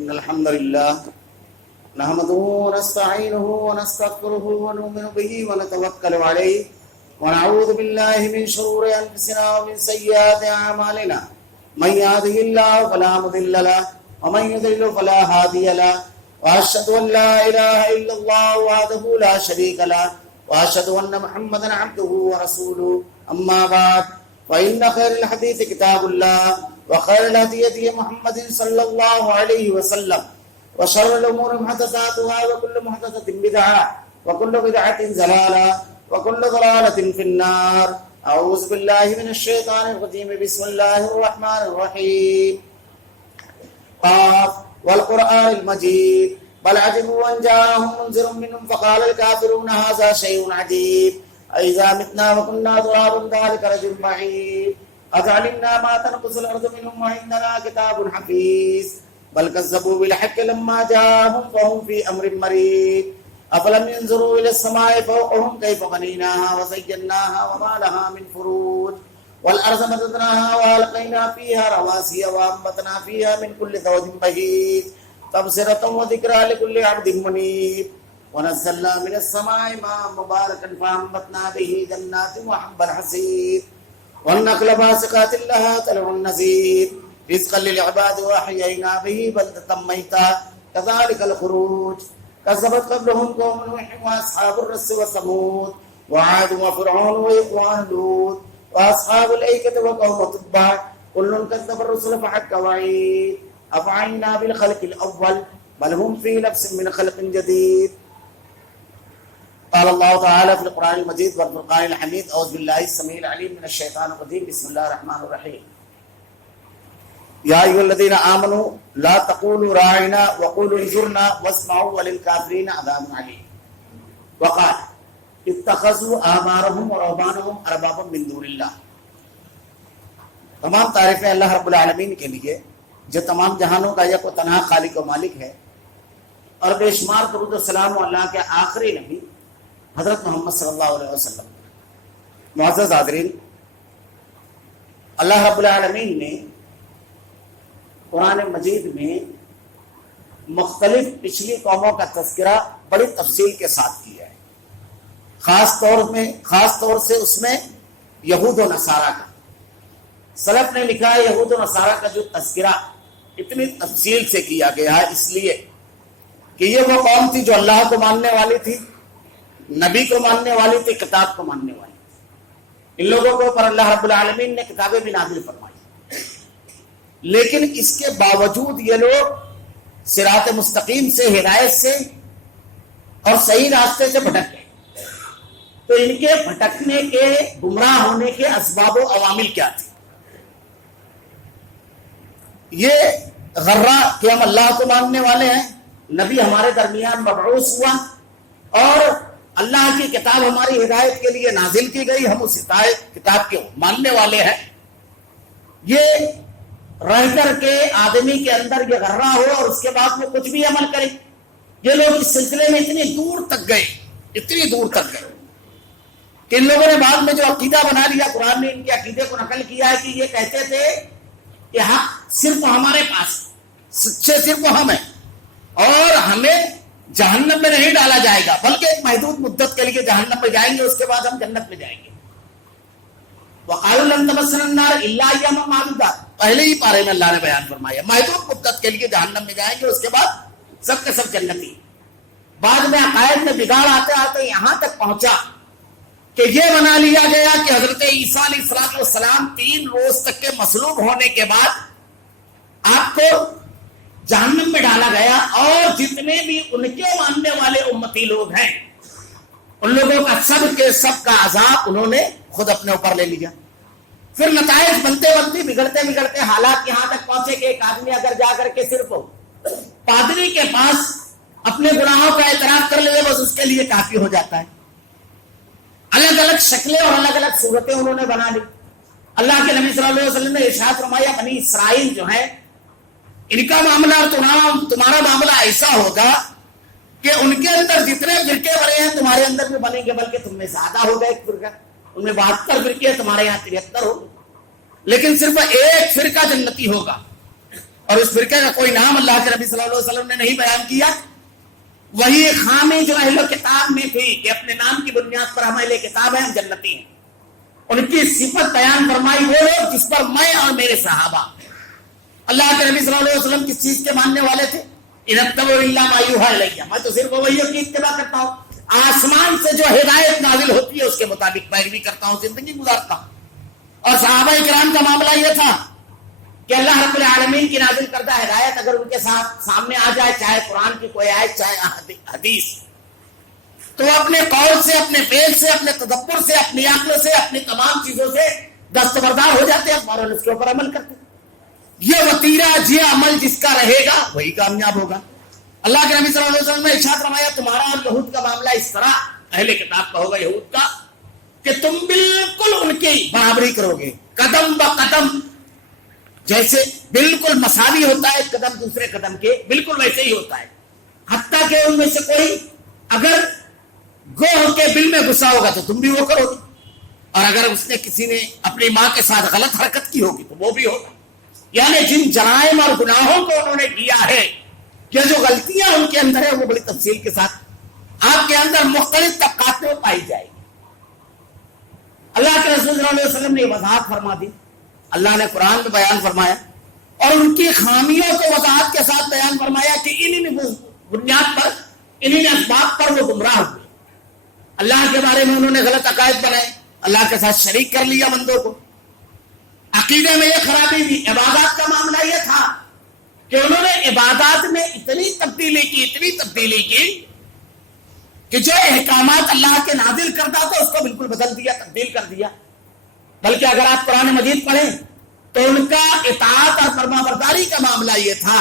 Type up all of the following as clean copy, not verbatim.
إن الحمد لله نحمده ونستعينه ونستغفره ونؤمن به ونتوكل عليه ونعوذ بالله من شرور أنفسنا ومن سيئات أعمالنا من يهده الله فلا مضل له ومن يضلل فلا هادي له وأشهد أن لا إله إلا الله وحده لا شريك له وأشهد أن محمدا عبده ورسوله أما بعد فإن خير الحديث كتاب الله وخير الهدي هدي محمد صلى الله عليه وسلم وشر الأمور محدثاتها وكل محدثة بدعة وكل بدعة ضلالة وكل ضلالة في النار. أعوذ بالله من الشيطان الرجيم. بسم الله الرحمن الرحيم. قاف والقرآن المجيد بل عجبوا أن جاءهم منذر منهم فقال الكافرون هذا شيء عجيب أإذا متنا وكنا ترابا ذلك رجل بعيد أفعلمنا ما تنقص الأرض منهم وعندنا كتاب حفيظ بل كذبوا بالحق لما جاءهم فهم في أمر مريض أفلم ينظروا إلى السماء فوقهم كيف بنيناها وزيناها وما لها من فروج والأرض مددناها وألقينا فيها رواسي وأنبتنا فيها من كل زوج بهيج تبصرة وذكرى لكل عبد منيب ونزلنا من السماء ماء مباركا فأنبتنا به جنات وحب الحصيد والنخل باسقات لها طلع نضيد رزقا للعباد وأحيينا به بلدة ميتا كذلك الخروج كذبت قبلهم قوم نوح وأصحاب الرس وثمود وعاد وفرعون وإخوان لوط وأصحاب الأيكة وقوم تبع كل كذب الرسل فحق وعيد أفعينا بالخلق الأول بل هم في لبس من خلق جديد. قال الله تعالى في القرآن المجيد والفرقان الحميد. أعوذ بالله السميع العليم من الشيطان الرجيم. بسم الله الرحمن الرحيم. يا أيها الذين آمنوا لا تقولوا راعنا وقولوا انظرنا واسمعوا وللكافرين عذاب عليم. وقال اتخذوا آبارهم ورهبانهم أربابا من دون الله. تمام تعریفیں اللہ رب العالمین کے لیے جو تمام جہانوں کا یک و تنہا خالق و مالک ہے، اور بے شمار درود و سلام اللہ کے آخری نبی حضرت محمد صلی اللہ علیہ وسلم. معزز حاضرین، اللہ رب العالمین نے قرآن مجید میں مختلف پچھلی قوموں کا تذکرہ بڑی تفصیل کے ساتھ کیا ہے، خاص طور سے اس میں یہود و نصارہ کا. سلف نے لکھا ہے یہود و نصارہ کا جو تذکرہ اتنی تفصیل سے کیا گیا ہے اس لیے کہ یہ وہ قوم تھی جو اللہ کو ماننے والی تھی، نبی کو ماننے والی تھی، کتاب کو ماننے والی تھی. ان لوگوں کو پر اللہ رب العالمین نے کتابیں بھی نازل فرمائی، لیکن اس کے باوجود یہ لوگ صراط مستقیم سے، ہدایت سے اور صحیح راستے سے بھٹک گئے. تو ان کے بھٹکنے کے، گمراہ ہونے کے اسباب و عوامل کیا تھے؟ یہ غرہ کہ ہم اللہ کو ماننے والے ہیں، نبی ہمارے درمیان مبعوث ہوا اور اللہ کی کتاب ہماری ہدایت کے لیے نازل کی گئی، ہم اس کتاب کے ماننے والے ہیں. یہ رہ کر کے آدمی کے اندر یہ غرہ ہو اور اس کے بعد وہ کچھ بھی عمل کرے. یہ لوگ اس سلسلے میں اتنی دور تک گئے کہ ان لوگوں نے بعد میں جو عقیدہ بنا لیا، قرآن نے ان کے عقیدے کو نقل کیا ہے کہ یہ کہتے تھے کہ حق صرف ہمارے پاس، سچے صرف ہم ہیں اور ہمیں جہنم میں نہیں ڈالا جائے گا بلکہ ایک محدود مدت کے لیے جہنم میں جائیں گے، اس کے بعد ہم جنت میں جائیں گے. وقالوا لن تمسنا النار الا ایاما معدودات، پہلے ہی پارے میں اللہ نے بیان فرمایا محدود مدت کے لیے جہنم میں جائیں گے، اس کے بعد سب کے سب جنتی. بعد میں عقائد میں بگاڑ آتے آتے یہاں تک پہنچا کہ یہ بنا لیا گیا کہ حضرت عیسیٰ علیہ السلام 3 روز تک کے مصلوب ہونے کے بعد آپ کو جہنم میں ڈالا گیا، اور جتنے بھی ان کے ماننے والے امتی لوگ ہیں ان لوگوں کا سب کے سب کا عذاب انہوں نے خود اپنے اوپر لے لیا. پھر نتائج بنتے بگڑتے حالات یہاں تک پہنچے کہ ایک آدمی اگر جا کر کے صرف پادری کے پاس اپنے گناہوں کا اعتراف کر لے بس اس کے لیے کافی ہو جاتا ہے. الگ الگ شکلیں اور الگ الگ صورتیں انہوں نے بنا لی. اللہ کے نبی صلی اللہ علیہ وسلم نے ارشاد فرمایا بنی اسرائیل جو ہے ان کا معاملہ اور تمہارا معاملہ ایسا ہوگا کہ ان کے اندر جتنے فرقے بنے ہیں تمہارے اندر بھی بنیں گے، بلکہ تم میں زیادہ ہوگا ایک فرقہ. ان میں 72 فرقے، تمہارے یہاں 73 ہوگا، لیکن صرف ایک فرقہ جنتی ہوگا اور اس فرقے کا کوئی نام اللہ کے نبی صلی اللہ علیہ وسلم نے نہیں بیان کیا. وہی خامی جو اہل کتاب میں تھی کہ اپنے نام کی بنیاد پر ہم اہل کتاب ہیں، ہم جنتی ہیں. ان کی صفت بیان فرمائی وہ لوگ جس پر میں اور میرے صحابہ. اللہ کے نبی صلی اللہ علیہ وسلم کس چیز کے ماننے والے تھے؟ میں تو صرف وہی کی اتباع کرتا ہوں، آسمان سے جو ہدایت نازل ہوتی ہے اس کے مطابق پیروی کرتا ہوں، زندگی گزارتا ہوں. اور صحابہ کرام کا معاملہ یہ تھا کہ اللہ رب العالمین کی نازل کردہ ہدایت اگر ان کے ساتھ سامنے آ جائے، چاہے قرآن کی کوئی آیت چاہے حدیث، تو اپنے قول سے، اپنے فعل سے، اپنے تدبر سے، اپنی عقل سے، اپنی تمام چیزوں سے دستبردار ہو جاتے ہیں اور اس کے اوپر عمل کرتے ہیں. یہ وتیرہ یہ عمل جس کا رہے گا وہی کامیاب ہوگا. اللہ کے نبی صلی اللہ علیہ وسلم نے ارشاد فرمایا تمہارا اور یہود کا معاملہ اس طرح اہل کتاب کا ہوگا، یہود کا، کہ تم بالکل ان کی برابری کرو گے قدم با قدم. جیسے بالکل مساوی ہوتا ہے قدم دوسرے قدم کے، بالکل ویسے ہی ہوتا ہے. حتیٰ کہ ان میں سے کوئی اگر گوہ کے بل میں گھسا ہوگا تو تم بھی وہ کرو گے، اور اگر اس نے کسی نے اپنی ماں کے ساتھ غلط حرکت کی ہوگی تو وہ بھی ہوگا. یعنی جن جرائم اور گناہوں کو انہوں نے کیا ہے، یہ جو غلطیاں ان کے اندر ہے وہ بڑی تفصیل کے ساتھ آپ کے اندر مختلف طبقات میں پائی جائے گی. اللہ کے رسول صلی اللہ علیہ وسلم نے وضاحت فرما دی، اللہ نے قرآن میں بیان فرمایا اور ان کی خامیوں کو وضاحت کے ساتھ بیان فرمایا کہ انہی بنیاد پر، انہی اسباب پر وہ گمراہ ہوئے. اللہ کے بارے میں انہوں نے غلط عقائد بنائے، اللہ کے ساتھ شریک کر لیا بندوں کو. عقیدے میں یہ خرابی بھی. عبادات کا معاملہ یہ تھا کہ انہوں نے عبادات میں اتنی تبدیلی کی کہ جو احکامات اللہ کے نازل کرتا تھا اس کو بالکل بدل دیا، تبدیل کر دیا. بلکہ اگر آپ قرآن مجید پڑھیں تو ان کا اطاعت اور فرما برداری کا معاملہ یہ تھا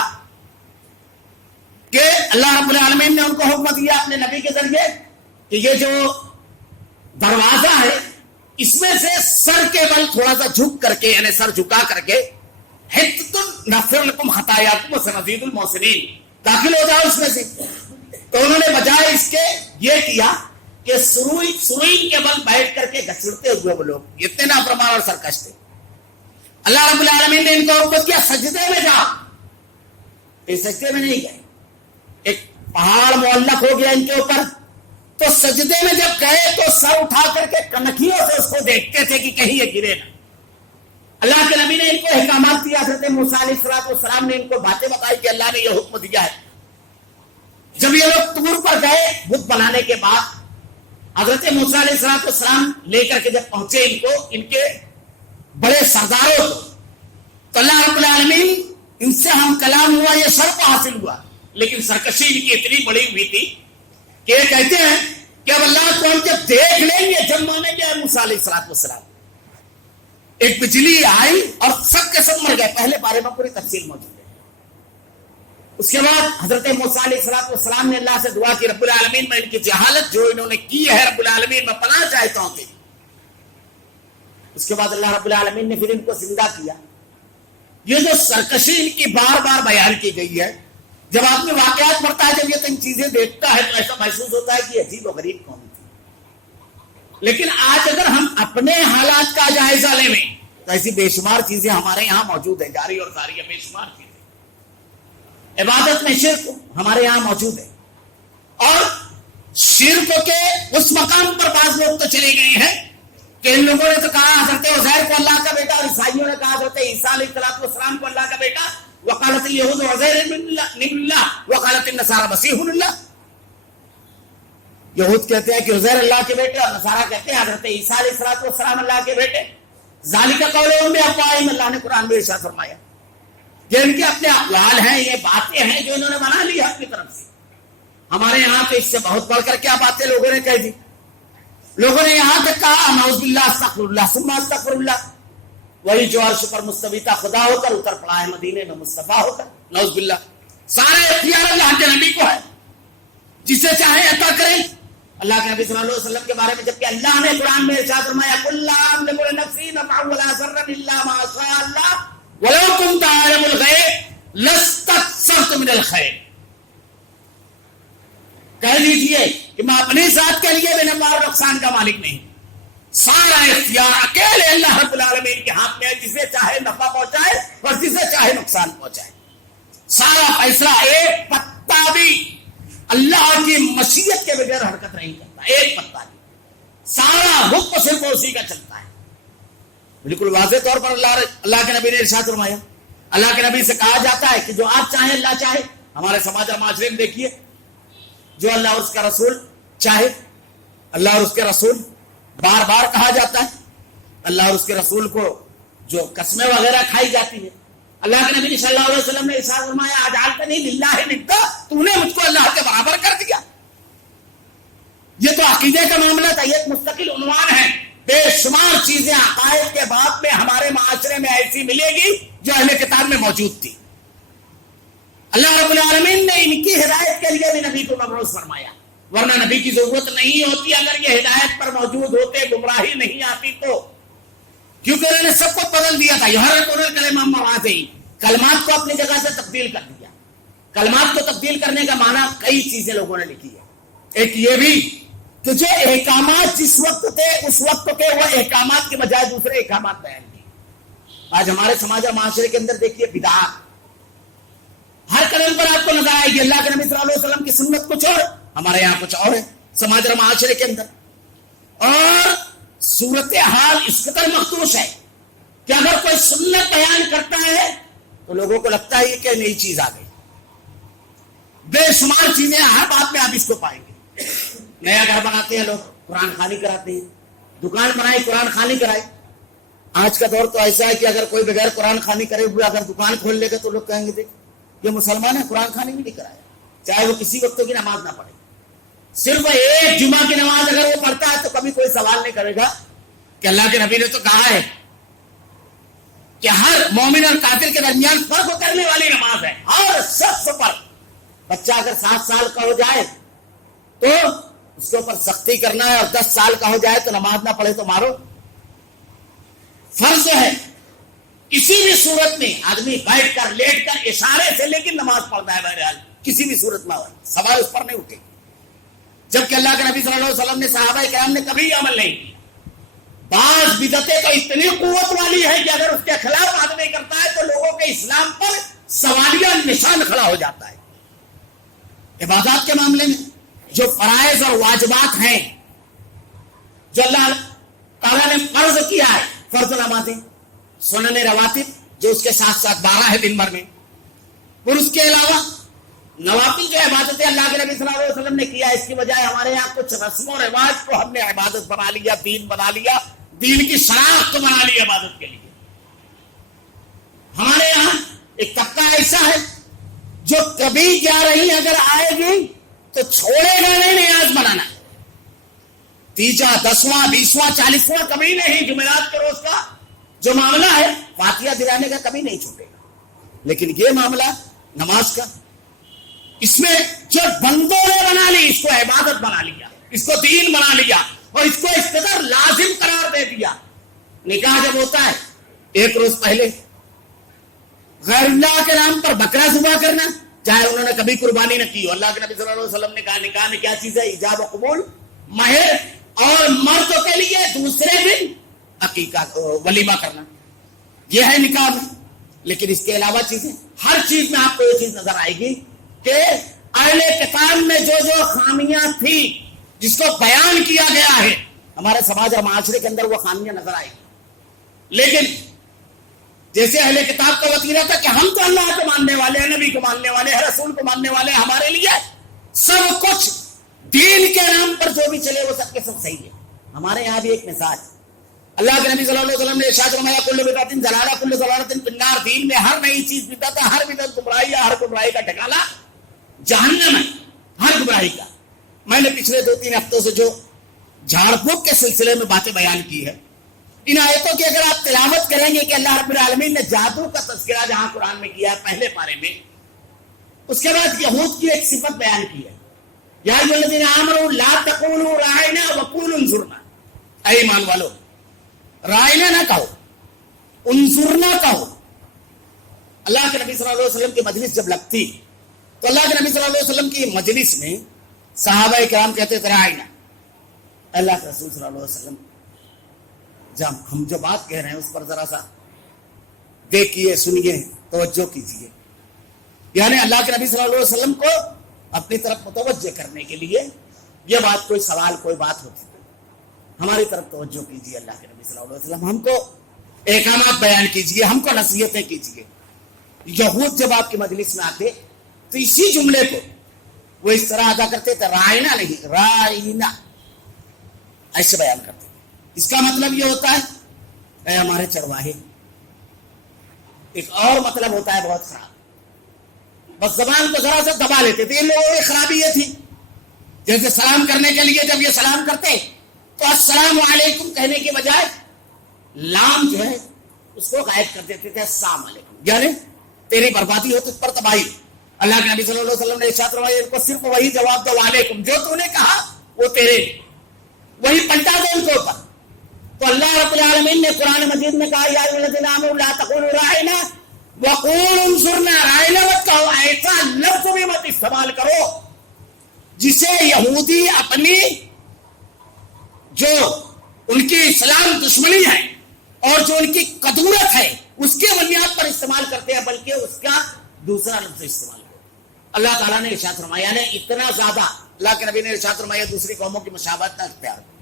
کہ اللہ رب العالمین نے ان کو حکم دیا اپنے نبی کے ذریعے کہ یہ جو دروازہ ہے اس میں سے سر کے بل تھوڑا سا جھک کر کے، یعنی سر جھکا کر کے، نغفر لکم خطایاکم وسنزید المحسنین، داخل ہو جاؤ اس میں سے. تو انہوں نے بجائے اس کے یہ کیا کہ سروئی کے بل بیٹھ کر کے گھسڑتے ہوئے وہ لوگ اتنے نافرمان اور سرکش تھے. اللہ رب العالمین نے ان کو حکم کیا سجدے میں جاؤ، اس سجدے میں نہیں گئے. ایک پہاڑ معلق ہو گیا ان کے اوپر، تو سجدے میں جب گئے تو سر اٹھا کر کے کنکھیوں سے اس کو دیکھتے تھے کہ کہیں یہ گرے نہ. اللہ کے نبی نے ان کو احکامات دیا، حضرت موسیٰ علیہ السلام نے ان کو باتیں بتائی کہ اللہ نے یہ حکم دیا ہے. جب یہ لوگ طور پر گئے بت بنانے کے بعد، حضرت موسیٰ علیہ السلام لے کر کے جب پہنچے ان کو، ان کے بڑے سرداروں کو، تو اللہ رب العالمین ان سے ہم کلام ہوا، یہ شرف حاصل ہوا. لیکن سرکشی ان کی اتنی بڑی ہوئی تھی کہ یہ کہتے ہیں کہ اب اللہ کو ہم جب دیکھ لیں گے جب مانیں گے. موسیٰ علیہ السلام ایک بجلی آئی اور سب کے سب مر گئے. پہلے بارے میں پوری تفصیل موجود ہے. اس کے بعد حضرت موسیٰ علیہ السلام نے اللہ سے دعا کی رب العالمین میں ان کی جہالت جو انہوں نے کی ہے رب العالمین میں پناہ چاہتا ہوں. اس کے بعد اللہ رب العالمین نے پھر ان کو زندہ کیا. یہ جو سرکشی ان کی بار بار بیان کی گئی ہے، جب آدمی واقعات پڑھتا ہے، جب یہ تین چیزیں دیکھتا ہے تو ایسا محسوس ہوتا ہے کہ عجیب و غریب قوم تھی. لیکن آج اگر ہم اپنے حالات کا جائزہ لیں تو ایسی بے شمار چیزیں ہمارے یہاں موجود ہیں، جاری اور ساری بے شمار چیزیں. عبادت میں شرک ہمارے یہاں موجود ہے، اور شرک کے اس مقام پر بعض لوگ تو چلے گئے ہیں کہ ان لوگوں نے تو کہا حضرت عزیر کو اللہ کا بیٹا، اور عیسائیوں نے کہا حضرت عیسیٰ علیہ السلام کو اللہ کا بیٹا. وقالت الیہود عزیر ابن اللہ وقالت النصارى مسیح اللہ. یہود کہتے ہیں کہ عزیر اللہ کے بیٹے، اور نصارہ کہتے ہیں حضرت عیسیٰ علیہ السلام اللہ کے بیٹے. ذالک قولہم بافواہہم، اللہ نے قرآن میں ارشاد فرمایا یہ ان کے اپنے اقوال ہیں، یہ باتیں ہیں جو انہوں نے بنا لی اپنی طرف سے. ہمارے یہاں تو اس سے بہت بڑھ کر کیا باتیں لوگوں نے کہہ دی. لوگوں نے یہاں تک کہا نعوذ باللہ استغفر اللہ ثم استغفر اللہ، وہی جو عرش پر مستوی تھا خدا ہو کر اتر پڑا ہے مدینے میں مصطفیٰ ہو کر. نعوذ باللہ. سارا اختیار اللہ کے نبی کو ہے، جسے چاہے عطا کریں. اللہ کے نبی صلی اللہ علیہ وسلم کے بارے میں جبکہ اللہ نے قرآن میں ارشاد فرمایا قل لا املک لنفسی نفعا ولا ضرا الا ما شاء اللہ ولو كنت اعلم الغیب لاستكثرت من الخیر. کہہ دیجئے کہ میں اپنی ذات کے لیے بھی نفع اور نقصان کا مالک نہیں. سارا اختیار اکیلے اللہ رب العالمین کے ہاتھ میں ہے، جسے چاہے نفع پہنچائے اور جسے چاہے نقصان پہنچائے. سارا فیصلہ ایک پتا بھی اللہ کی مشیت کے بغیر حرکت نہیں کرتا، ایک پتا بھی، سارا حکم صرف اسی کا چلتا ہے۔ بالکل واضح طور پر اللہ کے نبی نے ارشاد فرمایا، اللہ کے نبی سے کہا جاتا ہے کہ جو آپ چاہیں اللہ چاہے۔ ہمارے سماج اور معاشرے میں دیکھیے، جو اللہ اور اس کا رسول چاہے، اللہ اور اس کے رسول بار بار کہا جاتا ہے۔ اللہ اور اس کے رسول کو جو قسمیں وغیرہ کھائی جاتی ہے، اللہ کے نبی صلی اللہ علیہ وسلم نے ارشاد فرمایا اجعلتنی للہ ندا، تو نے مجھ کو اللہ کے برابر کر دیا۔ یہ تو عقیدے کا معاملہ تھا، یہ ایک مستقل عنوان ہے۔ بے شمار چیزیں عقائد کے باب میں ہمارے معاشرے میں ایسی ملے گی جو اہل کتاب میں موجود تھی۔ اللہ رب العالمین نے ان کی ہدایت کے لیے بھی نبی کو مبعوث فرمایا، ورنہ نبی کی ضرورت نہیں ہوتی اگر یہ ہدایت پر موجود ہوتے، گمراہی نہیں آتی تو، کیونکہ انہوں نے سب کو بدل دیا تھا۔ یحرفون الکلم عن مواضعہ، کلمات کو اپنی جگہ سے تبدیل کر دیا۔ کلمات کو تبدیل کرنے کا معنی کئی چیزیں لوگوں نے لکھی ہے۔ ایک یہ بھی کہ جو احکامات جس وقت تھے اس وقت کے وہ احکامات کے بجائے دوسرے احکامات بیان کیے۔ آج ہمارے سماج اور معاشرے کے اندر دیکھیے بدعات ہر قدم پر آپ کو نظر آئے گی۔ اللہ کے نبی صلی اللہ علیہ وسلم کی سنت کچھ اور، ہمارے یہاں کچھ اور ہے سماج اور معاشرے کے اندر۔ اور صورتحال اس قدر مخدوش ہے کہ اگر کوئی سنت بیان کرتا ہے تو لوگوں کو لگتا ہے کہ نئی چیز آ گئی۔ بے شمار چیزیں ہر بات میں آپ اس کو پائیں گے۔ نیا گھر بناتے ہیں لوگ، قرآن خوانی کراتے ہیں، دکان بنائی قرآن خوانی کرائی۔ آج کا دور تو ایسا ہے کہ اگر کوئی بغیر قرآن خوانی کرے ہوئے اگر دکان کھول لے گا تو لوگ کہیں گے دیکھ یہ مسلمان ہے، قرآن خوانی بھی نہیں کرایا، چاہے وہ کسی وقت کی نماز نہ پڑھے۔ صرف ایک جمعہ کی نماز اگر وہ پڑھتا ہے تو کبھی کوئی سوال نہیں کرے گا کہ اللہ کے نبی نے تو کہا ہے کہ ہر مومن اور کافر کے درمیان فرق کرنے والی نماز ہے۔ ہر شخص پر، بچہ اگر 7 سال کا ہو جائے تو اس کے اوپر سختی کرنا ہے، اور 10 سال کا ہو جائے تو نماز نہ پڑھے تو مارو، فرض ہے۔ کسی بھی صورت میں آدمی بیٹھ کر لیٹ کر اشارے سے لیکن نماز پڑھتا ہے، بہرحال کسی بھی صورت میں سوال اس پر نہیں اٹھے، جبکہ اللہ کے نبی صلی اللہ علیہ وسلم نے صحابہ کرام نے کبھی عمل نہیں کیا۔ بعض بدعتیں تو اتنی قوت والی ہے کہ اگر اس کے خلاف آدمی کرتا ہے تو لوگوں کے اسلام پر سوالیہ نشان کھڑا ہو جاتا ہے۔ عبادات کے معاملے میں جو فرائض اور واجبات ہیں جو اللہ تعالیٰ نے فرض کیا ہے، فرض نمازیں، سنن رواتب جو اس کے ساتھ ساتھ 12 ہے دن بھر میں، اور اس کے علاوہ نوافل جو عبادتیں اللہ کے نبی صلی اللہ علیہ وسلم نے کیا، اس کی بجائے ہمارے یہاں کچھ رسم و رواج کو ہم نے عبادت بنا لیا، دین بنا لیا، دین کی شناخت بنا لی عبادت کے لیے۔ ہمارے یہاں ایک طبقہ ایسا ہے جو کبھی 11 اگر آئے گی تو چھوڑے گا نہیں نیاز بنانا، 3واں 10واں 20واں 40واں کبھی نہیں، جمعرات کے روز کا جو معاملہ ہے فاتحہ دلانے کا کبھی نہیں چھوٹے گا۔ لیکن یہ معاملہ نماز کا، اس میں جو بندوں نے بنا لی، اس کو عبادت بنا لیا، اس کو دین بنا لیا، اور اس کو اس قدر لازم قرار دے دیا۔ نکاح جب ہوتا ہے 1 روز پہلے غیر اللہ کے نام پر بکرا ذبح کرنا، چاہے انہوں نے کبھی قربانی نہ کی ہو۔ اللہ کے نبی صلی اللہ علیہ وسلم نے کہا نکاح میں کیا چیز ہے؟ ایجاب و قبول، مہر، اور مردوں کے لیے دوسرے دن عقیقہ ولیمہ کرنا، یہ ہے نکاح میں۔ لیکن اس کے علاوہ چیزیں، ہر چیز میں آپ کو یہ چیز نظر آئے گی کہ اہل کتاب میں جو جو خامیاں تھی جس کو بیان کیا گیا ہے، ہمارے سماج اور معاشرے کے اندر وہ خامیاں نظر آئے گی۔ لیکن جیسے اہل کتاب کا وتیرہ تھا کہ ہم تو اللہ کو ماننے والے ہیں، نبی کو ماننے والے ہیں، رسول کو ماننے والے ہیں، ہمارے لیے سب کچھ دین کے نام پر جو بھی چلے وہ سب کے سب صحیح ہے۔ ہمارے یہاں بھی ایک مثال، اللہ کے نبی صلی اللہ علیہ وسلم نے ارشاد فرمایا کل بدعۃ ضلالہ کل ضلالۃ فی النار، دین میں ہر نئی چیز بدعت ہے، ہر بدعت گمراہی ہے، ہر گمراہی کا ٹھکانہ جہنم ہے، ہر گمراہی کا۔ میں نے پچھلے 2-3 ہفتوں سے جو جھاڑ پھونک کے سلسلے میں باتیں بیان کی ہے، ان آیتوں کی اگر آپ تلاوت کریں گے کہ اللہ رب العالمین نے جادو کا تذکرہ جہاں قرآن میں کیا ہے پہلے پارے میں، اس کے بعد یہود کی ایک صفت بیان کی ہے، یا ایھا الذین آمنوا لا تقولوا راعنا وقولوا انظرنا، اے ایمان والو رائنا نہ کہو، انظرنا کہو۔ اللہ کے نبی صلی اللہ علیہ وسلم کی مجلس جب لگتی تو اللہ کے نبی صلی اللہ علیہ وسلم کی مجلس میں صحابہ کرام کہتے تھے رائنا، اللہ کے رسول صلی اللہ علیہ وسلم جب ہم جو بات کہہ رہے ہیں اس پر ذرا سا دیکھیے، سنیے، توجہ کیجیے۔ یعنی اللہ کے نبی صلی اللہ علیہ وسلم کو اپنی طرف متوجہ کرنے کے لیے یہ بات کوئی سوال کوئی بات ہوتی ہے، ہماری طرف توجہ کیجیے اللہ کے نبی صلی اللہ علیہ وسلم، ہم کو احکامات بیان کیجیے، ہم کو نصیحتیں کیجیے۔ یہود جب آپ کی مجلس میں آتے تو اسی جملے کو وہ اس طرح ادا کرتے تھے، رائنا نہیں رائنا، ایسے بیان کرتے تھے۔ اس کا مطلب یہ ہوتا ہے اے ہمارے چرواہے۔ ایک اور مطلب ہوتا ہے بہت خراب، بس زبان کو ذرا سا دبا لیتے تھے۔ ان لوگوں کی خرابی یہ تھی، جیسے سلام کرنے کے لیے جب یہ سلام کرتے تو السلام علیکم کہنے کے بجائے لام جو ہے اس کو غائب کر دیتے تھے، السلام علیکم، یعنی تیری بربادی ہو، تجھ پر تباہی۔ اللہ کے نبی صلی اللہ علیہ وسلم نے ارشاد فرمایا ان کو صرف وہی جواب دو، علیکم، جو تو نے کہا وہ تیرے، وہی پلٹا دو ان کے اوپر۔ تو اللہ رب العالمین نے قرآن مجید میں کہا یا ایھا الذین آمنوا لا تقولوا راعنا وقولوا انظرنا، راعنا مت کہو، ایسا لفظ بھی مت استعمال کرو جسے یہودی اپنی جو ان کی اسلام دشمنی ہے اور جو ان کی قدورت ہے اس کے بنیاد پر استعمال کرتے ہیں، بلکہ اس کا دوسرا لفظ استعمال کرو۔ اللہ تعالیٰ نے ارشاد فرمایا، یعنی اتنا زیادہ اللہ کے نبی نے ارشاد فرمایا دوسری قوموں کی مشابہت نہ اختیار کرو،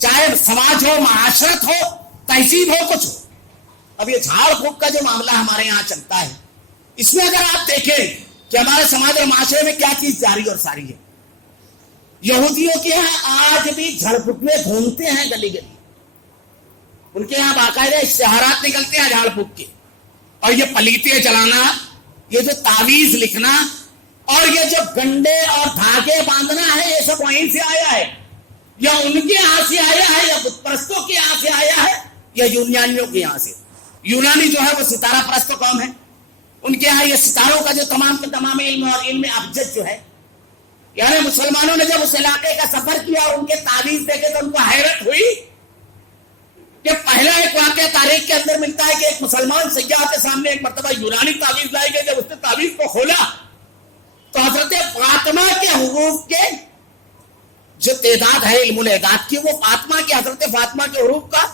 چاہے سماج ہو، معاشرت ہو، تہذیب ہو، کچھ ہو۔ اب یہ جھاڑ پھونک کا جو معاملہ ہمارے یہاں چلتا ہے، اس میں اگر آپ دیکھیں کہ ہمارے سماج اور معاشرے میں کیا چیز جاری اور ساری ہے، یہودیوں کے یہاں آج بھی جھڑ پھونکے گھومتے ہیں گلی گلی، ان کے یہاں باقاعدہ اشتہارات نکلتے ہیں جھاڑ پھونک کے، اور یہ پلیتے جلانا، یہ جو تعویذ لکھنا اور یہ جو گنڈے اور دھاگے باندھنا ہے، یہ سب وہیں سے آیا ہے، یا ان کے یہاں سے آیا ہے، یا بت پرستوں کے یہاں سے آیا ہے، یا یونانیوں کے یہاں سے۔ یونانی جو ہے وہ ستارہ پرست قوم ہے، ان کے یہاں یہ ستاروں کا جو تمام کے تمام علم اور علم ابجد جو ہے، یعنی مسلمانوں نے جب اس علاقے کا سفر کیا اور ان کے تعویذ دیکھے تو ان کو حیرت ہوئی کہ پہلا ایک واقعہ تاریخ کے اندر ملتا ہے کہ ایک مسلمان سیاح کے سامنے ایک مرتبہ یونانی تعویذ لائی گئی، جب اس نے تعویذ کو کھولا تو حضرت فاطمہ کے حروف کے جو تعداد ہے علم الاعداد کی، وہ فاطمہ کے حضرت فاطمہ کے حروف کا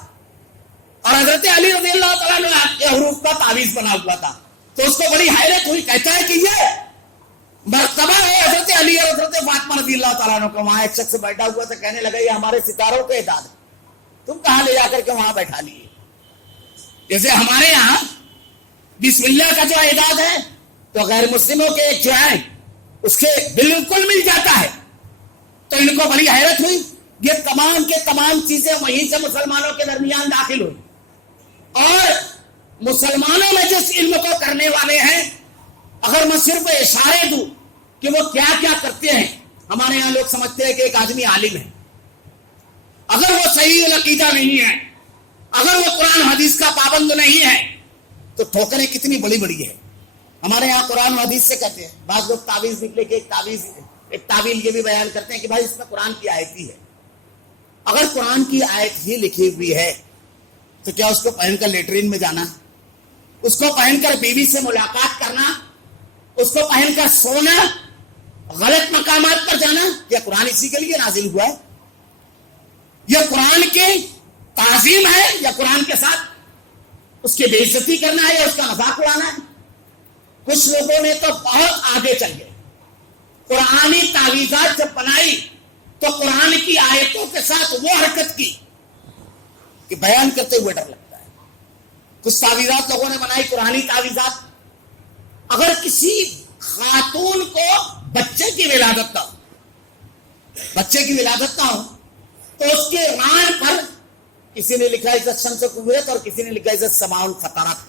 اور حضرت علی رضی اللہ تعالیٰ عنہ کے حروف کا تعویذ بنا ہوا تھا۔ تو اس کو بڑی حیرت ہوئی، کہتا ہے کہ یہ مرتبہ ہے حضرت علی اور حضرت فاطمہ رضی اللہ تعالیٰ عنہ کا۔ وہاں ایک شخص بیٹھا ہوا تھا، کہنے لگا یہ ہمارے ستاروں کے اعداد ہے، تم کہاں لے جا کر کے وہاں بیٹھا لیے؟ جیسے ہمارے یہاں بسم اللہ کا جو اعداد ہے تو غیر مسلموں کے ایک جو ہے اس کے بالکل مل جاتا ہے۔ تو ان کو بڑی حیرت ہوئی، یہ تمام کے تمام چیزیں وہیں سے مسلمانوں کے درمیان داخل ہوئی، اور مسلمانوں میں جس علم کو کرنے والے ہیں، اگر میں صرف اشارے دوں کہ وہ کیا کیا کرتے ہیں، ہمارے یہاں لوگ سمجھتے ہیں کہ ایک آدمی عالم ہے، اگر وہ صحیح العقیدہ نہیں ہے، اگر وہ قرآن حدیث کا پابند نہیں ہے تو ٹھوکریں کتنی بڑی بڑی ہے۔ ہمارے یہاں قرآن و حدیث سے کہتے ہیں، بعض لوگ تعویذ نکلے کہ ایک تعویل یہ بھی بیان کرتے ہیں کہ بھائی اس میں قرآن کی آیت ہی ہے۔ اگر قرآن کی آیت ہی لکھی ہوئی ہے تو کیا اس کو پہن کر لیٹرین میں جانا، اس کو پہن کر بیوی سے ملاقات کرنا، اس کو پہن کر سونا، غلط مقامات پر جانا، کیا قرآن اسی کے لیے نازل ہوا ہے؟ یہ قرآن کی تعظیم ہے یا قرآن کے ساتھ اس کی بے عزتی کرنا ہے یا اس کا مذاق اڑانا ہے؟ کچھ لوگوں نے تو بہت آگے چل گئے، قرآنی تعویذات جب بنائی تو قرآن کی آیتوں کے ساتھ وہ حرکت کی کہ بیان کرتے ہوئے ڈر لگتا ہے۔ کچھ تعویذات لوگوں نے بنائی، قرآنی تعویذات، اگر کسی خاتون کو بچے کی ولادت نہ ہو تو اس کے ران پر کسی نے لکھا عزت شمس قوت اور کسی نے لکھا عزت سماع الفطرت،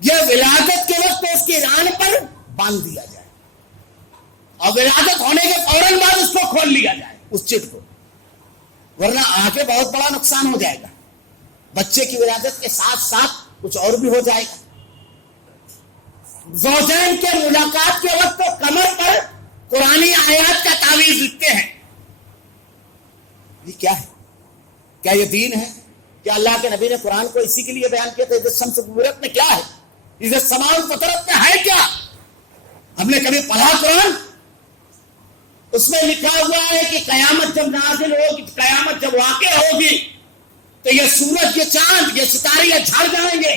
یہ ولادت کے وقت اس کی ران پر باندھ دیا جائے اور ولادت ہونے کے فوراً بعد اس کو کھول لیا جائے اس چٹ کو، ورنہ آگے بہت بڑا نقصان ہو جائے گا، بچے کی ولادت کے ساتھ ساتھ کچھ اور بھی ہو جائے گا۔ زوجین کے ملاقات کے وقت تو کمر پر قرآنی آیات کا تعویذ لکھتے ہیں، یہ کیا ہے؟ کیا یہ دین ہے؟ کیا اللہ کے نبی نے قرآن کو اسی کے لیے بیان کیا تھا؟ عزت شمس قوت میں کیا ہے؟ عزت سماع الفطرت میں ہے کیا؟ ہم نے کبھی پڑھا قرآن؟ اس میں لکھا ہوا ہے کہ قیامت جب نازل ہوگی، قیامت جب واقع ہوگی تو یہ سورج، یہ چاند، یہ ستارے یہ جھڑ جائیں گے،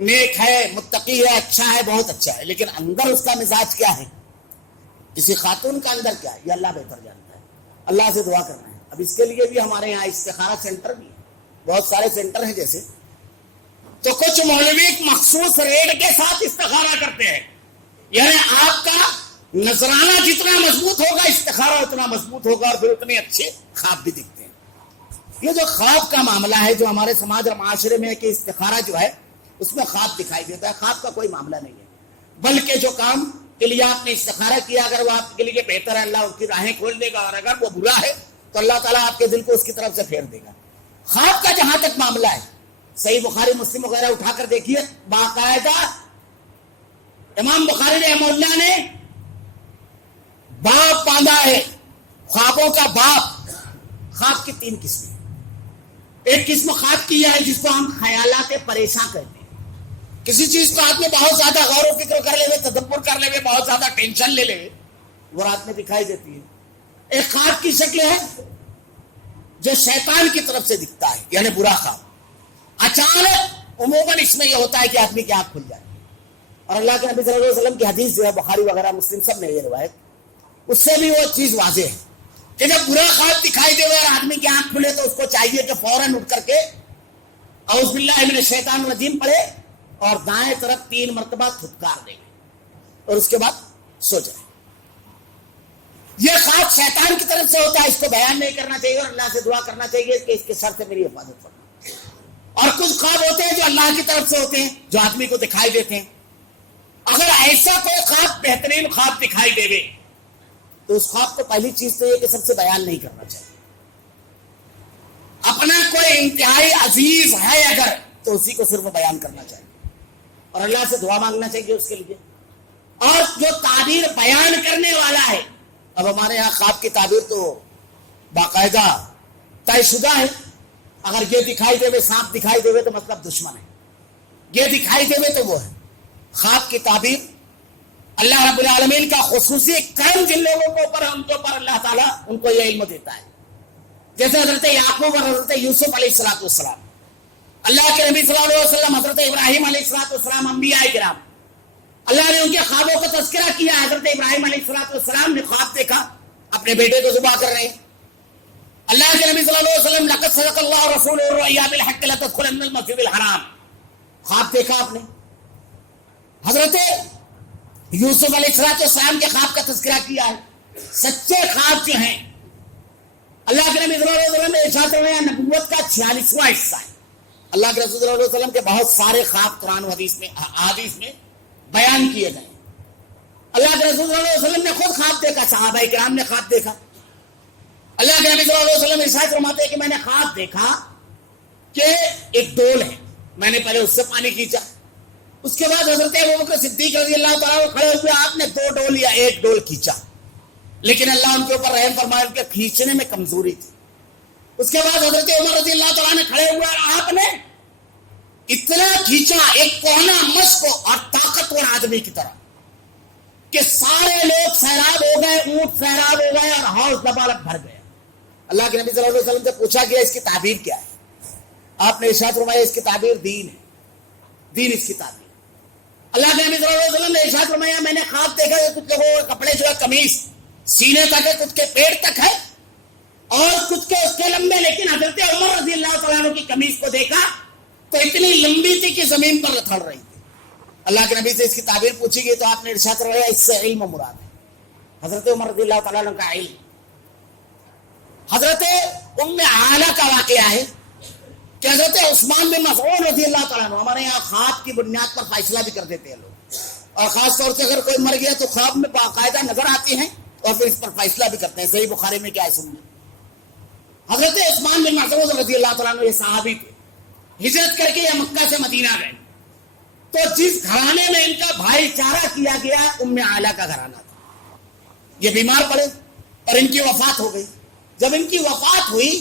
نیک ہے, متقی ہے, اچھا ہے, بہت اچھا ہے, لیکن اندر اس کا مزاج کیا ہے, کسی خاتون کا اندر کیا ہے, یہ اللہ بہتر جانتا ہے. اللہ سے دعا کرنا ہے. اب اس کے لیے بھی ہمارے یہاں استخارہ سینٹر بھی ہے, بہت سارے سینٹر ہیں جیسے, تو کچھ مولوی مخصوص ریٹ کے ساتھ استخارہ کرتے ہیں. یعنی آپ کا نذرانہ جتنا مضبوط ہوگا استخارہ اتنا مضبوط ہوگا, اور پھر اتنے اچھے خواب بھی دکھتے ہیں. یہ جو خواب کا معاملہ ہے جو ہمارے سماج اور معاشرے میں ہے کہ استخارہ جو ہے اس میں خواب دکھائی دیتا ہے, خواب کا کوئی معاملہ نہیں ہے, بلکہ جو کام کے لیے آپ نے استخارہ کیا اگر وہ آپ کے لیے بہتر ہے اللہ اس کی راہیں کھول دے گا, اور اگر وہ برا ہے تو اللہ تعالیٰ آپ کے دل کو اس کی طرف سے پھیر دے گا. خواب کا جہاں تک معاملہ ہے, صحیح بخاری مسلم وغیرہ اٹھا کر دیکھیے, باقاعدہ امام بخاری رحمہ اللہ نے باب باندھا ہے, خوابوں کا باب. خواب کی 3 قسمیں. ایک قسم خواب کی ہے جس کو ہم خیالات پریشاں کہتے ہیں. کسی چیز کو آدمی بہت زیادہ غور و فکر کر لے ہوئے, تدبر کر لے ہوئے, بہت زیادہ ٹینشن لے لے, وہ رات میں دکھائی دیتی ہے. ایک خواب کی شکل ہے جو شیطان کی طرف سے دکھتا ہے, یعنی برا خواب. اچانک عموماً اس میں یہ ہوتا ہے کہ آدمی کی آنکھ کھل جائے, اور اللہ کے نبی صلی اللہ علیہ وسلم کی حدیث جو ہے بخاری وغیرہ مسلم سب میں یہ روایت, اس سے بھی وہ چیز واضح ہے کہ جب برا خواب دکھائی دے اور آدمی کی آنکھ کھلے تو اس کو چاہیے کہ فوراً اٹھ کر کے اعوذ باللہ من الشیطان الرجیم پڑھے اور دائیں طرف 3 مرتبہ تھپکار دے اور اس کے بعد سو جائے. یہ خواب شیطان کی طرف سے ہوتا ہے, اس کو بیان نہیں کرنا چاہیے, اور اللہ سے دعا کرنا چاہیے کہ اس کے شر سے میری حفاظت فرما. اور کچھ خواب ہوتے ہیں جو اللہ کی طرف سے ہوتے ہیں, جو آدمی کو دکھائی دیتے ہیں. اگر ایسا کوئی خواب بہترین خواب دکھائی دے تو اس خواب کو پہلی چیز تو یہ کہ سب سے بیان نہیں کرنا چاہیے. اپنا کوئی انتہائی عزیز ہے اگر تو اسی کو صرف بیان کرنا چاہیے, اور اللہ سے دعا مانگنا چاہیے اس کے لیے. اور جو تعبیر بیان کرنے والا ہے, اب ہمارے یہاں خواب کی تعبیر تو باقاعدہ طے شدہ ہے. اگر یہ دکھائی دے, سانپ دکھائی دے تو مطلب دشمن ہے, یہ دکھائی دے تو وہ ہے. خواب کی تعبیر اللہ رب العالمین کا خصوصی کرم جن لوگوں کو اوپر ان کے اوپر اللہ تعالیٰ ان کو یہ علم دیتا ہے, جیسے حضرت یعقوب اور حضرت یوسف علیہ السلام, اللہ کے نبی صلی اللہ علیہ وسلم حضرت ابراہیم علیہ السلام, انبیاء کرام, اللہ نے ان کے خوابوں کا تذکرہ کیا. حضرت ابراہیم علیہ السلام نے خواب دیکھا اپنے بیٹے کو ذبح کر رہے ہیں. اللہ کے نبی صلی اللہ علیہ وسلم لقد صدق اللہ رسولہ الرؤیا بالحق لتدخلن المسجد الحرام, خواب دیکھا آپ نے. حضرت یوسف علیہ السلام کے خواب کا تذکرہ کیا ہے. سچے خواب جو ہیں اللہ کے نبی صلی اللہ علیہ وسلم نے ارشاد فرمایا نبوت کا 46واں حصہ ہے. اللہ کے رسول صلی اللہ علیہ وسلم کے بہت سارے خواب قرآن و حدیث میں احادیث میں بیان کیے گئے. اللہ کے رسول صلی اللہ علیہ وسلم نے خود خواب دیکھا, صحابہ کرام نے خواب دیکھا. اللہ کے نبی صلی اللہ علیہ وسلم ارشاد فرماتے ہیں کہ میں نے خواب دیکھا کہ ایک ڈول ہے, میں نے پہلے اس سے پانی کھینچا, اس کے بعد حضرت ابوبکر صدیق رضی اللہ تعالیٰ کھڑے ہوئے, آپ نے 2 ڈول یا 1 ڈول کھینچا, لیکن اللہ ان کے اوپر رحم فرمائے, ان کے کھینچنے میں کمزوری تھی. اس کے بعد حضرت عمر رضی اللہ تعالیٰ نے کھڑے ہوئے اور آپ نے اتنا کھینچا ایک کوہنا مشق اور طاقتور آدمی کی طرح کہ سارے لوگ سیراب ہو گئے, اونٹ سیراب ہو گئے اور حوض لبالب بھر گئے. اللہ کے نبی صلی اللہ علیہ وسلم سے پوچھا گیا اس کی تعبیر کیا ہے, آپ نے ارشاد فرمایا اس کی تعبیر دین ہے, دین اس کی تعبیر. اللہ کے نبی صلی اللہ علیہ وسلم نے ارشاد فرمایا میں نے خواب دیکھا کہ کچھ لوگوں کے کپڑے جو ہے قمیص سینے تک ہے, کچھ کے پیٹ تک ہے, اور کچھ کے اس کے لمبے, لیکن حضرت عمر رضی اللہ تعالیٰ عنہ کی قمیص کو دیکھا تو اتنی لمبی تھی کہ زمین پر لتھڑ رہی تھی. اللہ کے نبی سے اس کی تعبیر پوچھی گئی تو آپ نے ارشاد فرمایا اس سے علم مراد ہے. حضرت عمر رضی اللہ تعالیٰ عنہ کا علم. حضرت ام عالیہ کا واقعہ ہے کہ حضرت عثمان بن مسعود رضی اللہ تعالیٰ عنہ, ہمارے یہاں خواب کی بنیاد پر فیصلہ بھی کر دیتے ہیں لوگ, اور خاص طور سے اگر کوئی مر گیا تو خواب میں باقاعدہ نظر آتے ہیں اور پھر اس پر فیصلہ بھی کرتے ہیں. صحیح بخاری میں کیا ہے سنیں. حضرت عثمان بن مسعود رضی اللہ تعالیٰ عنہ یہ صحابی تھے, ہجرت کر کے یہ مکہ سے مدینہ گئے, تو جس گھرانے میں ان کا بھائی چارہ کیا گیا ام عالیہ کا گھرانہ تھا. یہ بیمار پڑے اور ان کی وفات ہو گئی. جب ان کی وفات ہوئی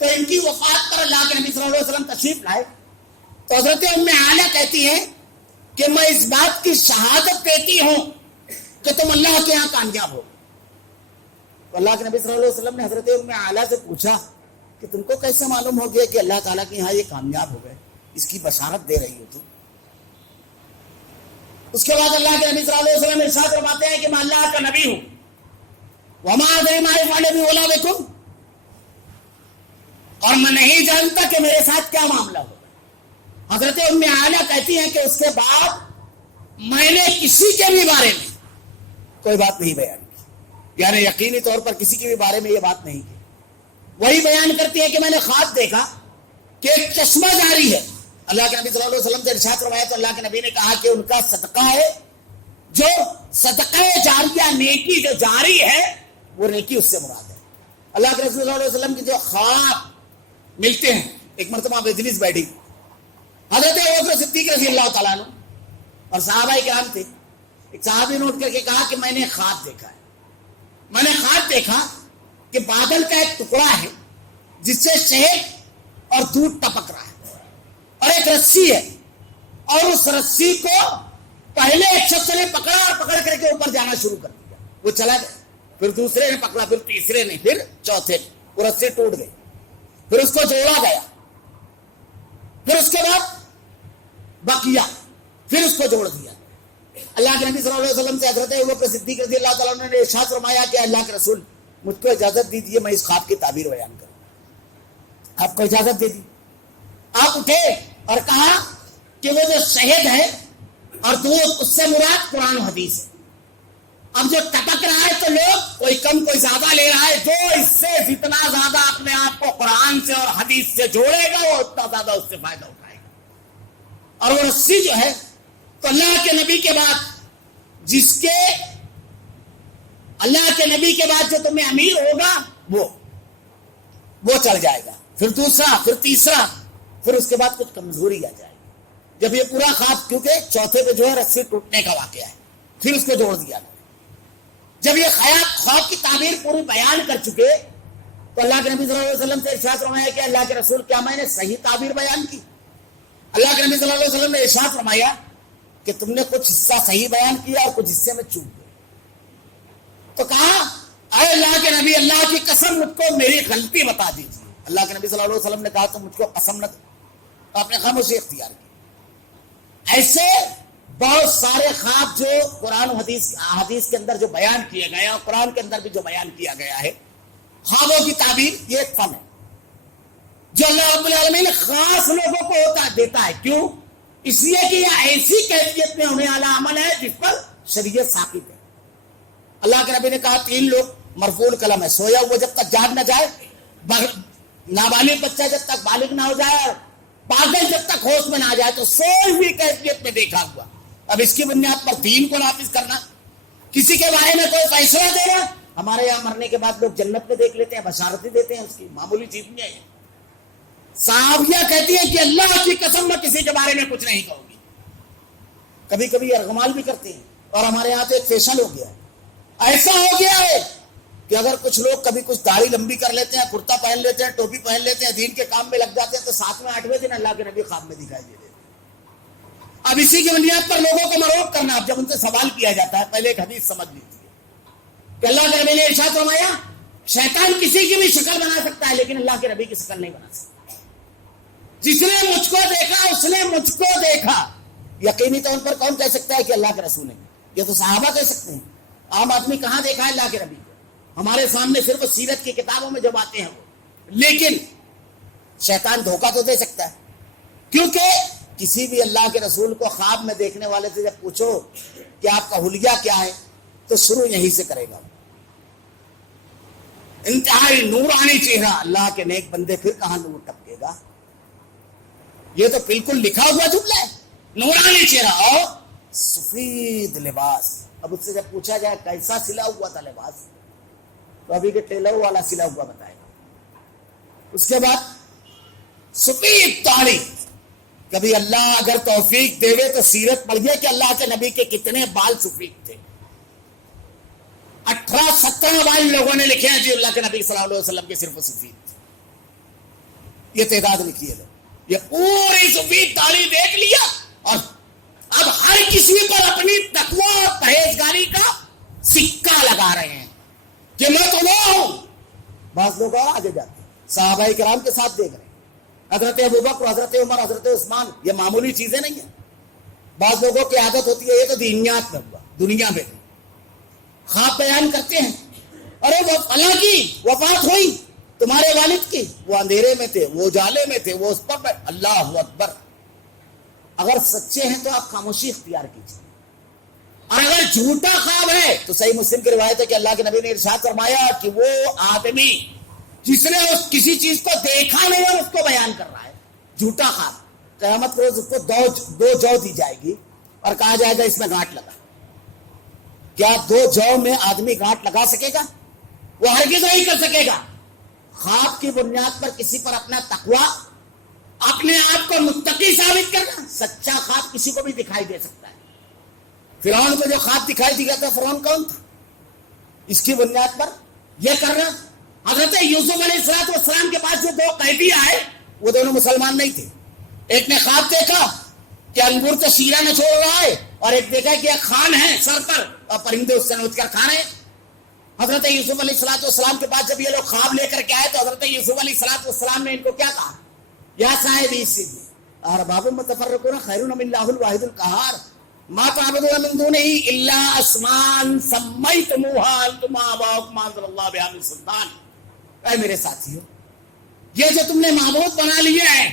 تو ان کی وفات پر اللہ کے نبی صلی اللہ علیہ وسلم تشریف لائے تو حضرت ام عالیہ کہتی ہیں کہ میں اس بات کی شہادت دیتی ہوں کہ تم اللہ کے یہاں کامیاب ہو. تو اللہ کے نبی صلی اللہ علیہ وسلم نے حضرت ام عالیہ سے پوچھا کہ تم کو کیسے معلوم ہو گیا کہ اللہ تعالیٰ کے یہاں یہ کامیاب ہو گئے, اس کی بشارت دے رہی ہو تو. اس کے بعد اللہ کے نبی صلی اللہ علیہ وسلم ارشاد فرماتے ہیں کہ میں اللہ کا نبی ہوں، وما ادری ما یفعل بی ولا بکم، اور میں نہیں جانتا کہ میرے ساتھ کیا معاملہ ہوگا۔ حضرت ام عائشہ کہتی ہیں کہ اس کے بعد میں نے کسی کے بھی بارے میں کوئی بات نہیں بیان کی، یعنی یقینی طور پر کسی کے بھی بارے میں یہ بات نہیں کی۔ وہی بیان کرتی ہے کہ میں نے خواب دیکھا کہ ایک چشمہ جاری ہے، اللہ کے نبی صلی اللہ علیہ وسلم سے ارشاد فرمایا تو اللہ کے نبی نے کہا کہ ان کا صدقہ ہے، جو صدقہ جاریہ نیکی جو جاری ہے وہ نیکی اس سے مراد ہے۔ اللہ کے رسول صلی اللہ علیہ وسلم کی جو خواب ملتے ہیں، ایک مرتبہ مجلس بیٹھی، حضرت ابوبکر صدیق رضی اللہ تعالیٰ عنہ اور صحابہ کرام تھے، ایک صحابی نے اٹھ کر کے کہا کہ میں نے خواب دیکھا ہے، میں نے خواب دیکھا کہ بادل کا ایک ٹکڑا ہے جس سے شہد اور دودھ ٹپک رہا ہے، اور ایک رسی ہے، اور اس رسی کو پہلے ایک شخص نے پکڑا اور پکڑ کر کے اوپر جانا شروع کر دیا، وہ چلا گیا، پھر دوسرے نے پکڑا، پھر تیسرے نے، پھر چوتھے نے، وہ رسی ٹوٹ گئی، پھر اس کو جوڑا گیا، پھر اس کے بعد بقیہ، پھر اس کو جوڑ دیا۔ اللہ کے نبی صلی اللہ علیہ وسلم سے حضرت ابوبکر صدیق رضی اللہ تعالیٰ عنہ نے ارشاد فرمایا کہ اللہ کے رسول مجھ کو اجازت دیجیے میں اس خواب کی تعبیر بیان کروں۔ آپ کو اجازت دے دی، آپ اٹھے اور کہا کہ وہ جو شہد ہے اور دودھ اس سے مراد قرآن و حدیث ہے، اب جو ٹپک رہا ہے تو لوگ کوئی کم کوئی زیادہ لے رہا ہے، جو اس سے جتنا زیادہ اپنے آپ کو قرآن سے اور حدیث سے جوڑے گا وہ اتنا زیادہ اس سے فائدہ اٹھائے گا۔ اور وہ رسی جو ہے تو اللہ کے نبی کے بعد جس کے اللہ کے نبی کے بعد جو تمہیں امیر ہوگا وہ چل جائے گا، پھر دوسرا، پھر تیسرا، پھر اس کے بعد کچھ کمزوری آ جائے گی۔ جب یہ پورا خواب، کیونکہ چوتھے پہ جو ہے رسی ٹوٹنے کا واقعہ ہے، پھر اس کو جوڑ دیا گیا۔ جب یہ خواب کی تعبیر پوری بیان کر چکے تو اللہ کے نبی صلی اللہ علیہ وسلم سے ارشاد فرمایا کہ اللہ کے رسول کیا میں نے صحیح تعبیر بیان کی؟ اللہ کے نبی صلی اللہ علیہ وسلم نے ارشاد فرمایا کہ تم نے کچھ حصہ صحیح بیان کیا اور کچھ حصے میں چوک گئے۔ تو کہا اے اللہ کے نبی، اللہ کی قسم مجھ کو میری غلطی بتا دیجیے۔ اللہ کے نبی صلی اللہ علیہ وسلم نے کہا تو مجھ کو قسم نہ دو، آپ نے خاموشی اختیار کی۔ ایسے بہت سارے خواب جو قرآن و حدیث کے اندر جو بیان کیے گئے اور قرآن کے اندر بھی جو بیان کیا گیا ہے، خوابوں کی تعبیر یہ ایک فن ہے جو اللہ رب العالمین خاص لوگوں کو دیتا ہے۔ کیوں؟ اس لیے کہ یہ ایسی کیفیت میں ہونے والا عمل ہے جس پر شریعت ثابت ہے۔ اللہ کے نبی نے کہا 3 لوگ مرفوع قلم ہے، سویا ہوا جب تک جاگ نہ جائے، نابالغ بچہ جب تک بالغ نہ ہو جائے، اور پاگل جب تک ہوش میں نہ آ جائے، تو سوئی ہوئی کیفیت میں دیکھا ہوا۔ اب اس کی بنیاد پر دین کو نافذ کرنا، کسی کے بارے میں کوئی فیصلہ دینا، ہمارے یہاں مرنے کے بعد لوگ جنت میں دیکھ لیتے ہیں، بشارتیں دیتے ہیں، اس کی معمولی چیز نہیں ہے۔ صحابیہ کہتی ہیں کہ اللہ کی قسم میں کسی کے بارے میں کچھ نہیں کہوں گی۔ کبھی کبھی ارغمال بھی کرتے ہیں، اور ہمارے یہاں تو ایک فیشن ہو گیا ہے، ایسا ہو گیا ہے کہ اگر کچھ لوگ کبھی کچھ داڑھی لمبی کر لیتے ہیں، کرتا پہن لیتے ہیں، ٹوپی پہن لیتے ہیں، دین کے کام میں لگ جاتے ہیں، تو 7ویں 8ویں دن اللہ کے نبی خواب میں دکھائی دے دیتے۔ اب اسی کی بنیاد پر لوگوں کو مرعوب کرنا، اب جب ان سے سوال کیا جاتا ہے، پہلے ایک حدیث سمجھ لیجیے کہ اللہ کے نبی نے ارشاد فرمایا شیطان کسی کی بھی شکل بنا سکتا ہے لیکن اللہ کے نبی کی شکل نہیں بنا سکتا۔ جس نے مجھ کو دیکھا اس نے مجھ کو دیکھا۔ یقینی طور پر کون کہہ سکتا ہے کہ اللہ کے رسول ہیں؟ یہ تو صحابہ کہہ سکتے ہیں۔ عام آدمی کہاں دیکھا ہے اللہ کے نبی کو؟ ہمارے سامنے صرف سیرت کی کتابوں میں جو باتیں ہیں وہ، لیکن شیطان دھوکہ تو دے سکتا ہے، کیونکہ کسی بھی اللہ کے رسول کو خواب میں دیکھنے والے سے جب پوچھو کہ آپ کا حلیہ کیا ہے تو شروع یہیں سے کرے گا، انتہائی نورانی چہرہ، اللہ کے نیک بندے، پھر کہاں نور ٹپکے گا؟ یہ تو بالکل لکھا ہوا جملہ ہے، نورانی چہرہ اور سفید لباس۔ اب اس سے جب پوچھا جائے کیسا سلا ہوا تھا لباس، تو ابھی کے ٹیلر والا سلا ہوا بتائے گا۔ اس کے بعد سفید داڑھی۔ کبھی اللہ اگر توفیق دے تو سیرت پڑھ گیا کہ اللہ کے نبی کے کتنے بال سفید تھے۔ 18-17 بال لوگوں نے لکھے ہیں جی اللہ کے نبی صلی اللہ علیہ وسلم کے صرف سفید تھے، یہ تعداد لکھی ہے۔ یہ پوری سفید داڑھی دیکھ لیا، اور اب ہر کسی پر اپنی تقویٰ اور پرہیزگاری کا سکہ لگا رہے ہیں کہ میں تو نہ ہوں۔ بعض لوگ آگے جاتے ہیں، صحابہ کرام کے ساتھ دیکھ رہے ہیں، حضرت ابوبکر، حضرت عمر، حضرت عثمان، یہ معمولی چیزیں نہیں ہیں۔ بعض لوگوں کی عادت ہوتی ہے یہ تو دینیات میں ہوا، دنیا میں خواب بیان کرتے ہیں، ارے وہ اللہ کی وفات ہوئی، تمہارے والد کی، وہ اندھیرے میں تھے، وہ اجالے میں تھے، وہ اس پر اللہ اکبر۔ اگر سچے ہیں تو آپ خاموشی اختیار کیجیے، اور اگر جھوٹا خواب ہے تو صحیح مسلم کی روایت ہے کہ اللہ کے نبی نے ارشاد فرمایا کہ وہ آدمی جس نے اس کسی چیز کو دیکھا نہیں اور اس کو بیان کر رہا ہے، جھوٹا خواب، قیامت کو اس کو دو جو دی جائے گی اور کہا جائے گا اس میں گانٹ لگا۔ کیا 2 جو میں آدمی گانٹ لگا سکے گا؟ وہ ہرگز نہیں کر سکے گا۔ خواب کی بنیاد پر کسی پر اپنا تقوی، اپنے آپ کو متقی ثابت کرنا، سچا خواب کسی کو بھی دکھائی دے سکتا ہے۔ فرعون کو جو خواب دکھائی دیا تھا، فرعون کون تھا؟ اس کی بنیاد پر یہ کرنا۔ حضرت یوسف علیہ السلام کے پاس جو 2 قیدی آئے وہ دونوں مسلمان نہیں تھے۔ ایک نے خواب دیکھا کہ انگور سے شیرہ نہ چھوڑ رہا ہے، اور ایک دیکھا کہ ایک خان ہے سر پر اور پرندے اس سے نوچ کر کھا رہے ہیں۔ حضرت یوسف علیہ السلام کے پاس جب یہ لوگ خواب لے کر کے آئے تو حضرت یوسف علیہ السلام نے ان کو کیا کہا؟ یا صاحب ارباب متفرقون خیر من اللہ الواحد القہار ما تعبدون من دونہ الا اسماء سمیتموها انتم وآباؤکم ما انزل اللہ بہا من سلطان۔ اے میرے ساتھیو، یہ جو تم نے معبود بنا لیے ہیں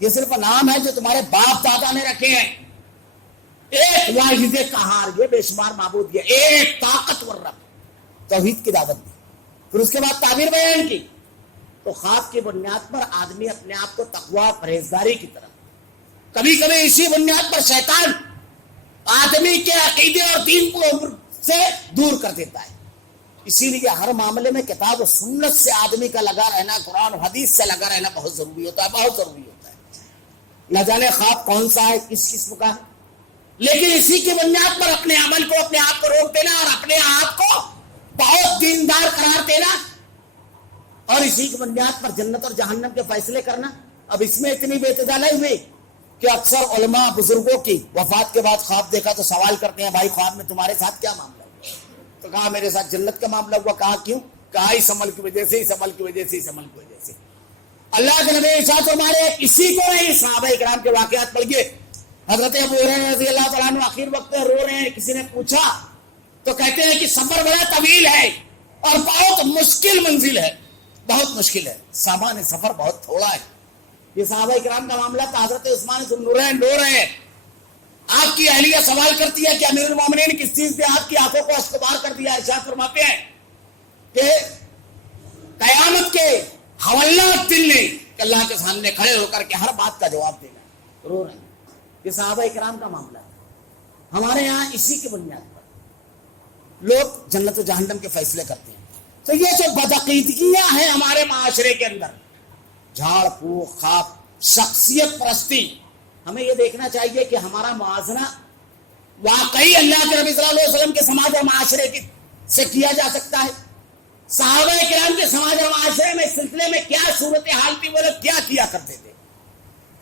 یہ صرف نام ہے جو تمہارے باپ دادا نے رکھے ہیں۔ ایک واحد قہار، یہ بے شمار معبود، یہ ایک طاقتور رب، توحید کی دعوت دی، پھر اس کے بعد تعبیر بیان کی۔ تو خواب کی بنیاد پر آدمی اپنے آپ کو تقوی پرہیزگاری کی طرف، کبھی کبھی اسی بنیاد پر شیطان آدمی کے عقیدے اور دین کو سے دور کر دیتا ہے۔ اسی لیے ہر معاملے میں کتاب و سنت سے آدمی کا لگا رہنا، قرآن و حدیث سے لگا رہنا بہت ضروری ہوتا ہے، بہت ضروری ہوتا ہے۔ نہ جانے خواب کون سا ہے، کس قسم کا ہے، لیکن اسی کی بنیاد پر اپنے عمل کو، اپنے آپ کو روک دینا اور اپنے آپ کو بہت دیندار قرار دینا، اور اسی کی بنیاد پر جنت اور جہنم کے فیصلے کرنا۔ اب اس میں اتنی بے اعتدالی ہوئی کہ اکثر علماء بزرگوں کی وفات کے بعد خواب دیکھا تو سوال کرتے ہیں، بھائی خواب میں تمہارے ساتھ کیا معاملہ ہوا؟ تو کہا میرے ساتھ جنت کا معاملہ ہوا۔ کہا کیوں؟ کہا اس عمل کی وجہ سے، اس عمل کی وجہ سے، اس عمل کی وجہ سے۔ اللہ کے نبی ارشاد ہمارے کسی کو نہیں، صحابہ کرام کے واقعات پڑھیے۔ حضرت ابو ہریرہ رضی اللہ تعالیٰ عنہ آخر وقت میں رو رہے ہیں، کسی نے پوچھا تو کہتے ہیں کہ سفر بڑا طویل ہے اور بہت مشکل منزل ہے، بہت مشکل ہے، سامان سفر بہت تھوڑا ہے۔ یہ صحابہ کرام کا معاملہ تھا۔ حضرت عثمان ذو النورین رو رہے ہیں، آپ کی اہلیہ سوال کرتی ہے کہ امیر المومنین کس چیز نے آپ کی آنکھوں کو اشکبار کر دیا؟ ارشاد فرماتے ہیں کہ قیامت کے حوالات دل نے اللہ کے سامنے کھڑے ہو کر کے ہر بات کا جواب دینا، رو رہے ہیں۔ یہ صحابہ کرام کا معاملہ ہے۔ ہمارے یہاں اسی کی بنیاد پر لوگ جنت و جہنم کے فیصلے کرتے ہیں۔ تو یہ جو بدعقیدگیاں ہیں ہمارے معاشرے کے اندر، جھاڑ پھونک، خواب، شخصیت پرستی، ہمیں یہ دیکھنا چاہیے کہ ہمارا موازنہ واقعی اللہ کے نبی صلی اللہ علیہ وسلم کے سماج اور معاشرے سے کیا جا سکتا ہے۔ صحابہ کرام کے سماج اور معاشرے میں اس سلسلے میں کیا صورتحال تھی، وہ لوگ کیا کیا کرتے تھے۔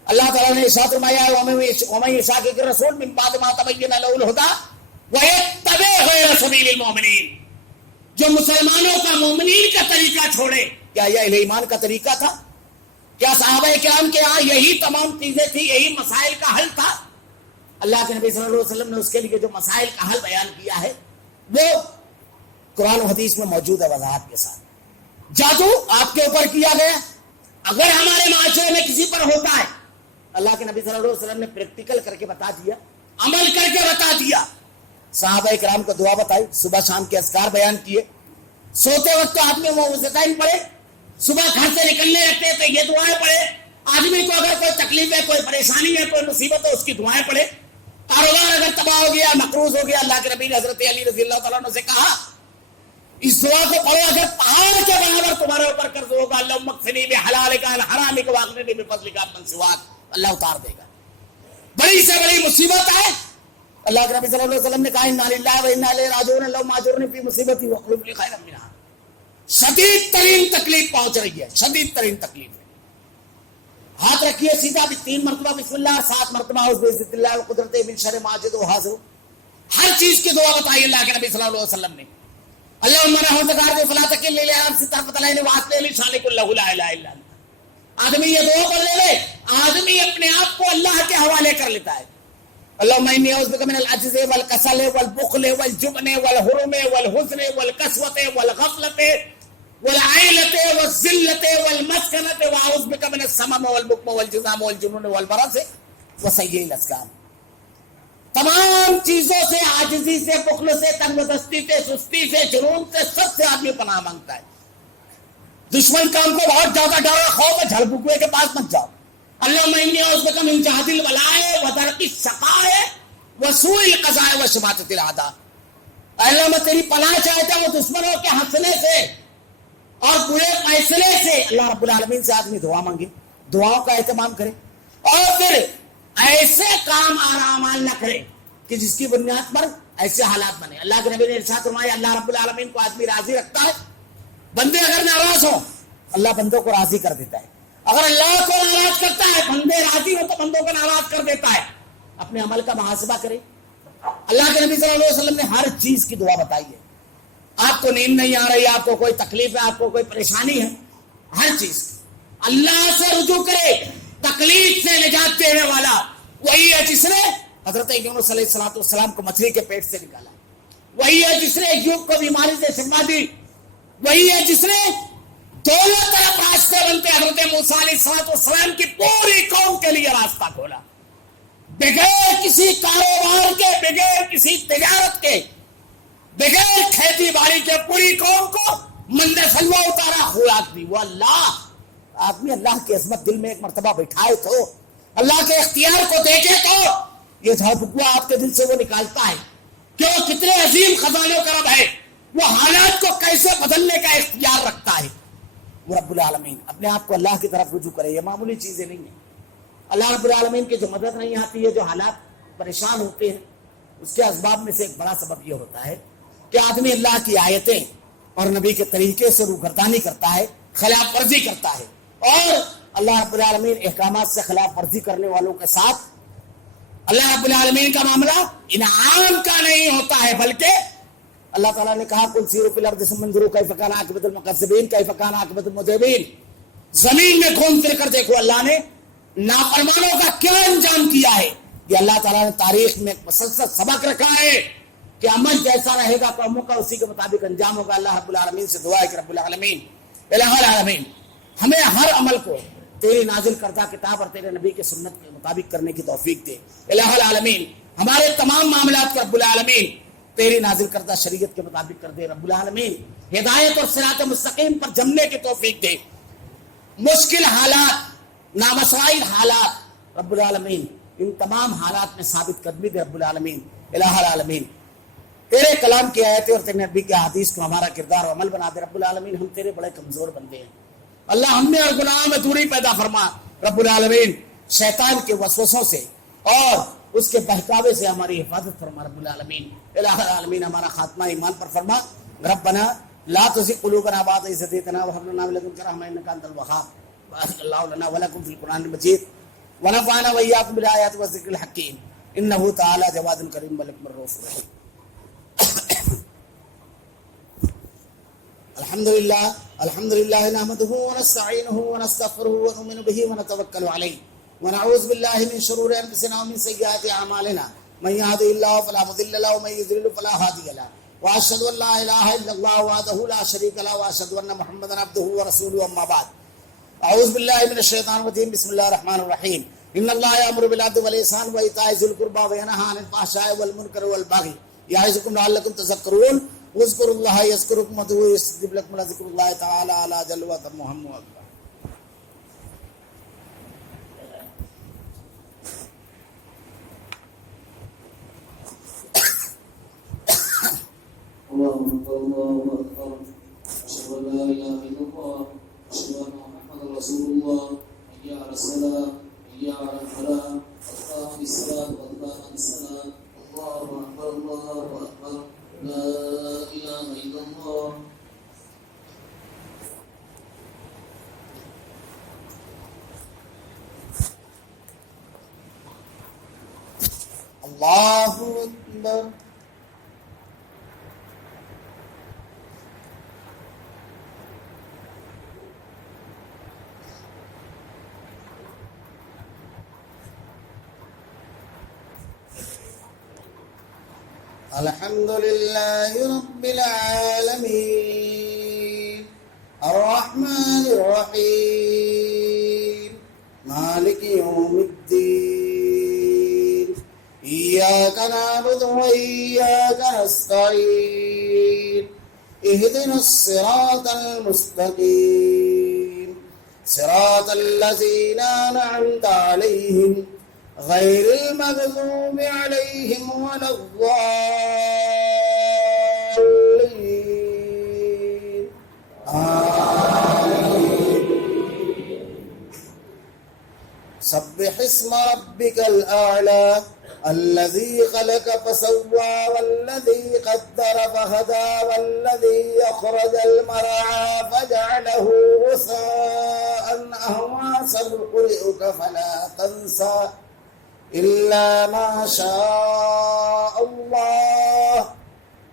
اللہ تعالیٰ نے ارشاد فرمایا وَمَن يُشَاقِقِ الرَّسُولَ مِن بَعْدِ مَا تَبَيَّنَ لَهُ الْهُدَىٰ وَيَتَّبِعْ غَيْرَ سَبِيلِ الْمُؤْمِنِينَ، جو مسلمانوں کا، مومنین کا طریقہ چھوڑے۔ کیا یہ اہل ایمان کا طریقہ تھا؟ کیا صحابہ کرام کے یہاں یہی تمام چیزیں تھی، یہی مسائل کا حل تھا؟ اللہ کے نبی صلی اللہ علیہ وسلم نے اس کے لیے جو مسائل کا حل بیان کیا ہے وہ قرآن و حدیث میں موجود ہے وضاحت کے ساتھ۔ جادو آپ کے اوپر کیا گیا، اگر ہمارے معاشرے میں کسی پر ہوتا ہے، اللہ کے نبی صلی اللہ علیہ وسلم نے پریکٹیکل کر کے بتا دیا، عمل کر کے بتا دیا۔ صحابہ کرام کو دعا بتائی، صبح شام کے اذکار بیان کیے، سوتے وقت تو آدمی معوذتین پڑھے، صبح گھر سے نکلنے لگتے تو یہ دعائیں پڑھے، آدمی کو اگر کوئی تکلیف ہے، کوئی پریشانی ہے، کوئی مصیبت ہے، اس کی دعائیں پڑھے۔ کاروبار اگر تباہ ہو گیا، مقروض ہو گیا، اللہ کے نبی نے حضرت علی رضی اللہ تعالیٰ عنہ سے کہا اس دعا کو پڑھو، اگر پہاڑ کے برابر تمہارے اوپر قرض ہوگا، اللہم اکفنی بحلالک عن حرامک واغننی بفضلک عمن سواک، اللہ اتار دے گا۔ بڑی سے بڑی مصیبت ہے، اللہ کے نبی صلی اللہ علیہ وسلم نے کہا انا للہ و انا الیہ راجعون، اللہم اجرنی فی مصیبتی واخلف لی خیرا منہا۔ شدید ترین تکلیف پہنچ رہی ہے، شدید ترین تکلیف ہے، ہاتھ رکھیے سیدھا، 3 مرتبہ بسم اللہ، 7 مرتبہ اعوذ بعزت اللہ و قدرتہ من شر ما اجد و حاضر۔ ہر چیز کی دعا بتائی اللہ کے نبی صلی اللہ علیہ وسلم نے۔ اللہم رحمتک ارجو فلا تکلنی الی نفسی طرفۃ العین واصلح لی شأنی کلہ لا الہ الا انت۔ آدمی یہ دعا پڑھ لے، آدمی اپنے آپ کو اللہ کے حوالے کر لیتا ہے۔ اللهم إني أعوذ بك من العجز والكسل والبخل والجبن والهرم والحزن والكسوة والغفلة والعيلة والذلة والمسكنة وأعوذ بك من السمم والبكم والجذام والجنون والبرص وسيء الأسقام. تمام چیزوں سے، عاجزی سے، بخل سے، تنگ دستی سے، سستی سے، جنون سے، سب سے آدمی پناہ مانگتا ہے. دشمن کا ہم کو بہت زیادہ ڈر ہے، خوف ہے، جھڑ بکوے کے پاس مت جاؤ. اللہم انی اعوذ بک من جہد البلاء ودرک الشقاء وسوء القضاء وشماتۃ الاعداء. اللہ میں تیری پناہ چاہتا ہوں دشمنوں کے ہنسنے سے اور برے فیصلے سے. اللہ رب العالمین سے آدمی دعا مانگے، دعاؤں کا اہتمام کرے، اور پھر ایسے کام اور اعمال نہ کرے کہ جس کی بنیاد پر ایسے حالات بنے. اللہ کے نبی نے ارشاد فرمایا اللہ رب العالمین کو آدمی راضی رکھتا ہے. بندے اگر ناراض ہوں اللہ بندوں کو راضی کر دیتا ہے. اگر اللہ کو ناراض کرتا ہے، بندے راضی ہو تو بندوں کو ناراض کر دیتا ہے. اپنے عمل کا محاسبہ کرے. اللہ کے نبی صلی اللہ علیہ وسلم نے ہر چیز کی دعا بتائی ہے. آپ کو نیند نہیں آ رہی، آپ کو کوئی تکلیف ہے، آپ کو کوئی پریشانی ہے، ہر چیز اللہ سے رجوع کرے. تکلیف سے نجات دینے والا وہی ہے جس نے حضرت یونس علیہ السلام کو مچھلی کے پیٹ سے نکالا. وہی ہے جس نے ایوب کو بیماری سے شفا دی. وہی ہے جس نے دونوں طرف راستے بنتے حضرت موسیٰ علیہ السلام کی پوری قوم کے لیے راستہ کھولا. بغیر کسی کاروبار کے، بغیر کسی تجارت کے، بغیر کھیتی باڑی کے پوری قوم کو مند سلوا اتارا، خوراک دی. وہ اللہ آدمی اللہ کی عظمت دل میں ایک مرتبہ بٹھائے تو، اللہ کے اختیار کو دیکھے تو یہ جھڑ بکوا آپ کے دل سے وہ نکالتا ہے کہ وہ کتنے عظیم خزانوں کا رب ہے. وہ حالات کو کیسے بدلنے کا اختیار رکھتا ہے. وہ رب العالمین اپنے آپ کو اللہ کی طرف رجوع کرے. یہ معمولی چیزیں نہیں ہیں. اللہ رب العالمین کی جو مدد نہیں آتی ہے، جو حالات پریشان ہوتے ہیں، اس کے اسباب میں سے ایک بڑا سبب یہ ہوتا ہے کہ آدمی اللہ کی آیتیں اور نبی کے طریقے سے روگردانی کرتا ہے، خلاف ورزی کرتا ہے. اور اللہ رب العالمین احکامات سے خلاف ورزی کرنے والوں کے ساتھ اللہ رب العالمین کا معاملہ انعام کا نہیں ہوتا ہے، بلکہ اللہ تعالیٰ نے کہا کل سیروا فی الارض ثم انظروا کیف کان عاقبۃ المکذبین کیف کان عاقبۃ المجرمین. زمین میں گھوم پھر کر دیکھو اللہ نے نافرمانوں کا کیا انجام کیا ہے. یہ اللہ تعالیٰ نے تاریخ میں مسلسل سبق رکھا ہے کہ عمل جیسا رہے گا قوموں کا اسی کے مطابق انجام ہوگا. اللہ رب العالمین سے دعا ہے کہ رب العالمین الہ العالمین ہمیں ہر عمل کو تیری نازل کردہ کتاب اور تیرے نبی کے سنت کے مطابق کرنے کی توفیق دے. الہ العالمین ہمارے تمام معاملات کو رب العالمین تیری نازل کردہ شریعت کے مطابق کر دے. رب العالمین ہدایت اور صراط مستقیم پر جمنے کی توفیق دے. مشکل حالات، نامسائل حالات، رب العالمین ان تمام حالات میں ثابت قدمی دے. رب العالمین الہ العالمین تیرے کلام کی آیتیں اور تیرے نبی کی احادیث کو ہمارا کردار و عمل بنا دے. رب العالمین ہم تیرے بڑے کمزور بندے ہیں. اللہ ہم میں اور گناہوں میں دوری پیدا فرما. رب العالمین شیطان کے وسوسوں سے اور اس کے بہکاوے سے ہماری حفاظت فرما. رب العالمین الہ العالمین ہمارا خاتمہ ایمان پر فرما. ربنا لا تزغ قلوبنا بعد إذ هديتنا وهب لنا من لدنك رحمة إنك أنت الوهاب. بارك الله لنا ولكم في القرآن المجيد ونفعنا وإياكم بالآيات والذكر الحكيم إنه تعالى جواد كريم ملك رؤوف رحيم. الحمد لله نحمده ونستعينه ونستغفره ونؤمن به ونتوكل عليه ونعوذ بالله من شرور أنفسنا ومن سيئات أعمالنا من يهده الله فلا مضل له ومن يضلل فلا هادي له وأشهد أن لا إله إلا الله وحده لا شريك له وأشهد أن محمدا عبده ورسوله. أما بعد أعوذ بالله من الشيطان الرجيم بسم الله الرحمن الرحيم. إن الله يأمر بالعدل والإحسان وإيتاء ذي القربى وينهى عن الفحشاء والمنكر والبغي يعظكم لعلكم تذكرون واذكروا الله يذكركم وادعوه يستجب لكم ولذكر الله تعالى على جل وعلا محمد أكبر. الله أكبر الله أكبر أشهد أن لا إله إلا الله أشهد أن محمدا رسول الله. حي على الصلاة حي على الفلاح قد قامت الصلاة قد قامت الصلاة. الله أكبر الله أكبر لا إله إلا الله. اللہ اکبر. الحمد لله رب العالمين الرحمن الرحيم مالك يوم الدين إياك نعبد وإياك نستعين اهدنا الصراط المستقيم صراط الذين أنعمت عليهم غير المغضوب عليهم ولا الضالين آمين. سبح اسم ربك الأعلى الذي خلق فسوى والذي قدر فهدى والذي أخرج المرعى فجعله غثاء أهوى سنقرئك فلا تنسى إلا ما شاء الله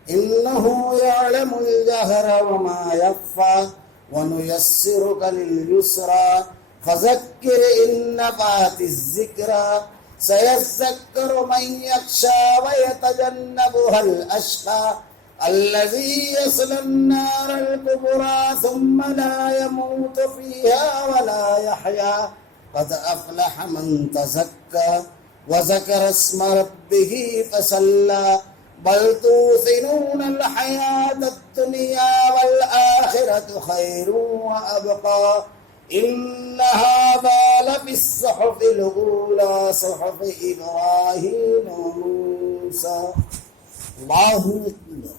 إنه يعلم الجهر وما يخفى ونيسرك لليسرى فذكر إن نفعت الذكرى سيذكر من يخشى ويتجنبها الأشقى الذي يصلى النار الكبرى ثم لا يموت فيها ولا يحيا قد أفلح من تزكى وذكر اسم ربه فصلى بل توثرون الحياة الدنيا والآخرة خير وأبقى إن هذا لفي الصحف الأولى صحف إبراهيم وموسى. الله أكبر.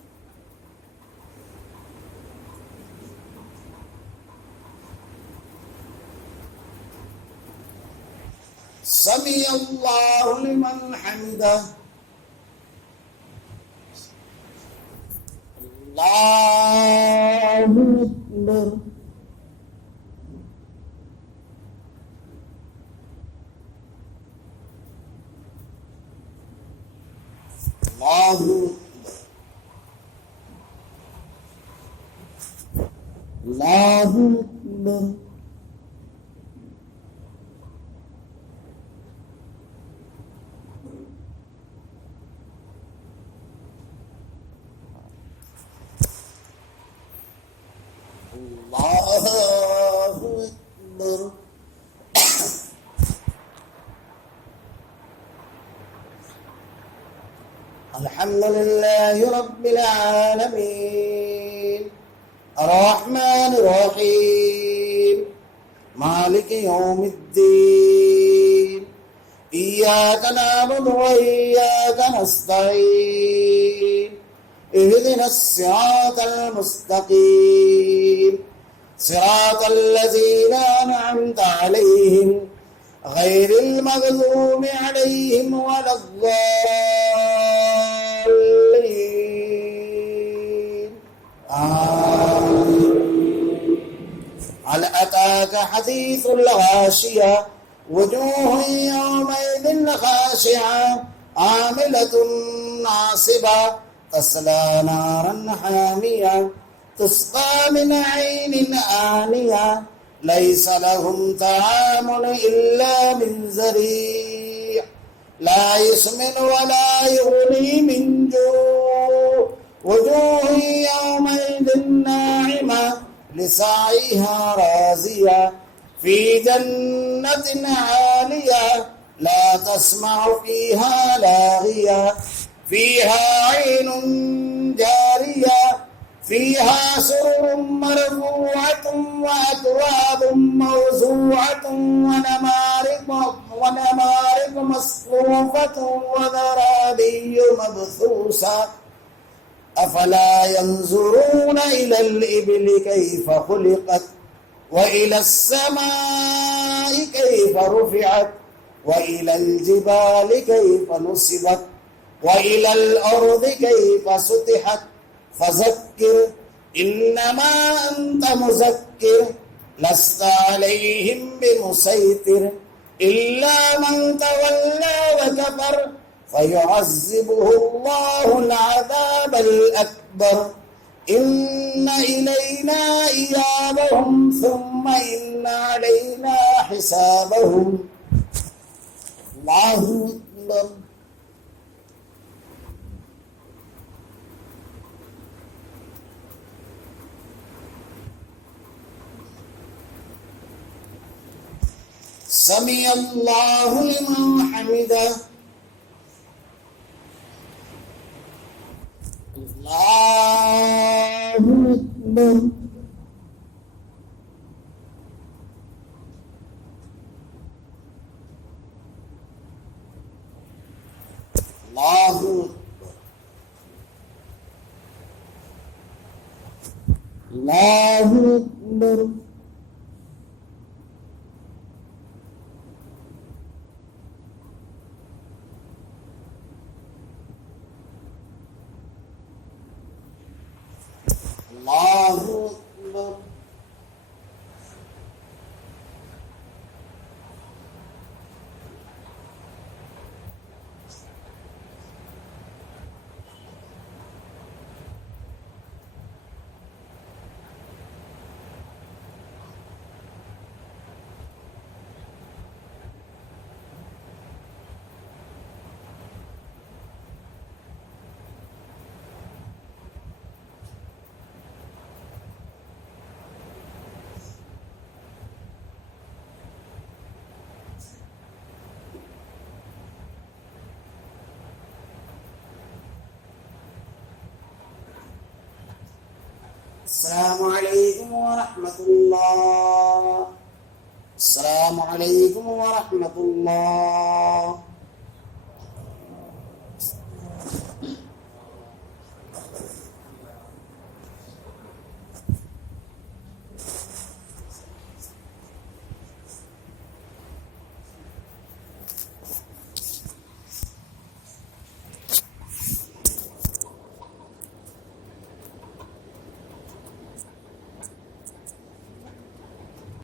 سمع الله لمن حمده. الله أكبر. الله الله أكبر. الله أكبر. الحمد لله رب العالمين الرحمن الرحيم مالك يوم الدين إياك نعبد وإياك نستعين اهدنا الصراط المستقيم صراط الذين أنعمت عليهم غير المغضوب عليهم ولا الضالين آمين. هل أتاك حديث الغاشية وجوه يومئذ خاشعة عاملة ناصبة تصلى نارا حامية تسقى من عين آنية ليس لهم طعام إلا من ذريع لا يسمن ولا يغني من جوع وجوه يومئذ ناعمة لسعيها راضية في جنة عالية لا تسمع فيها لاغية فيها عين جارية فيها سرر مرفوعة وأكواب موضوعة ونمارق مصفوفة وزرابي مبثوثة أفلا ينظرون إلى الإبل كيف خلقت وإلى السماء كيف رفعت وإلى الجبال كيف نصبت وإلى الأرض كيف سطحت فذكر إنما أنت مذكر لست عليهم بمسيطر إلا من تولى وكفر فيعذبه الله العذاب الأكبر إن إلينا إيابهم ثم إن علينا حسابهم. الله أكبر. سمع الله لمن حمده الله أكبر الله أكبر الله أكبر الله أكبر السلام عليكم ورحمة الله. السلام عليكم ورحمة الله.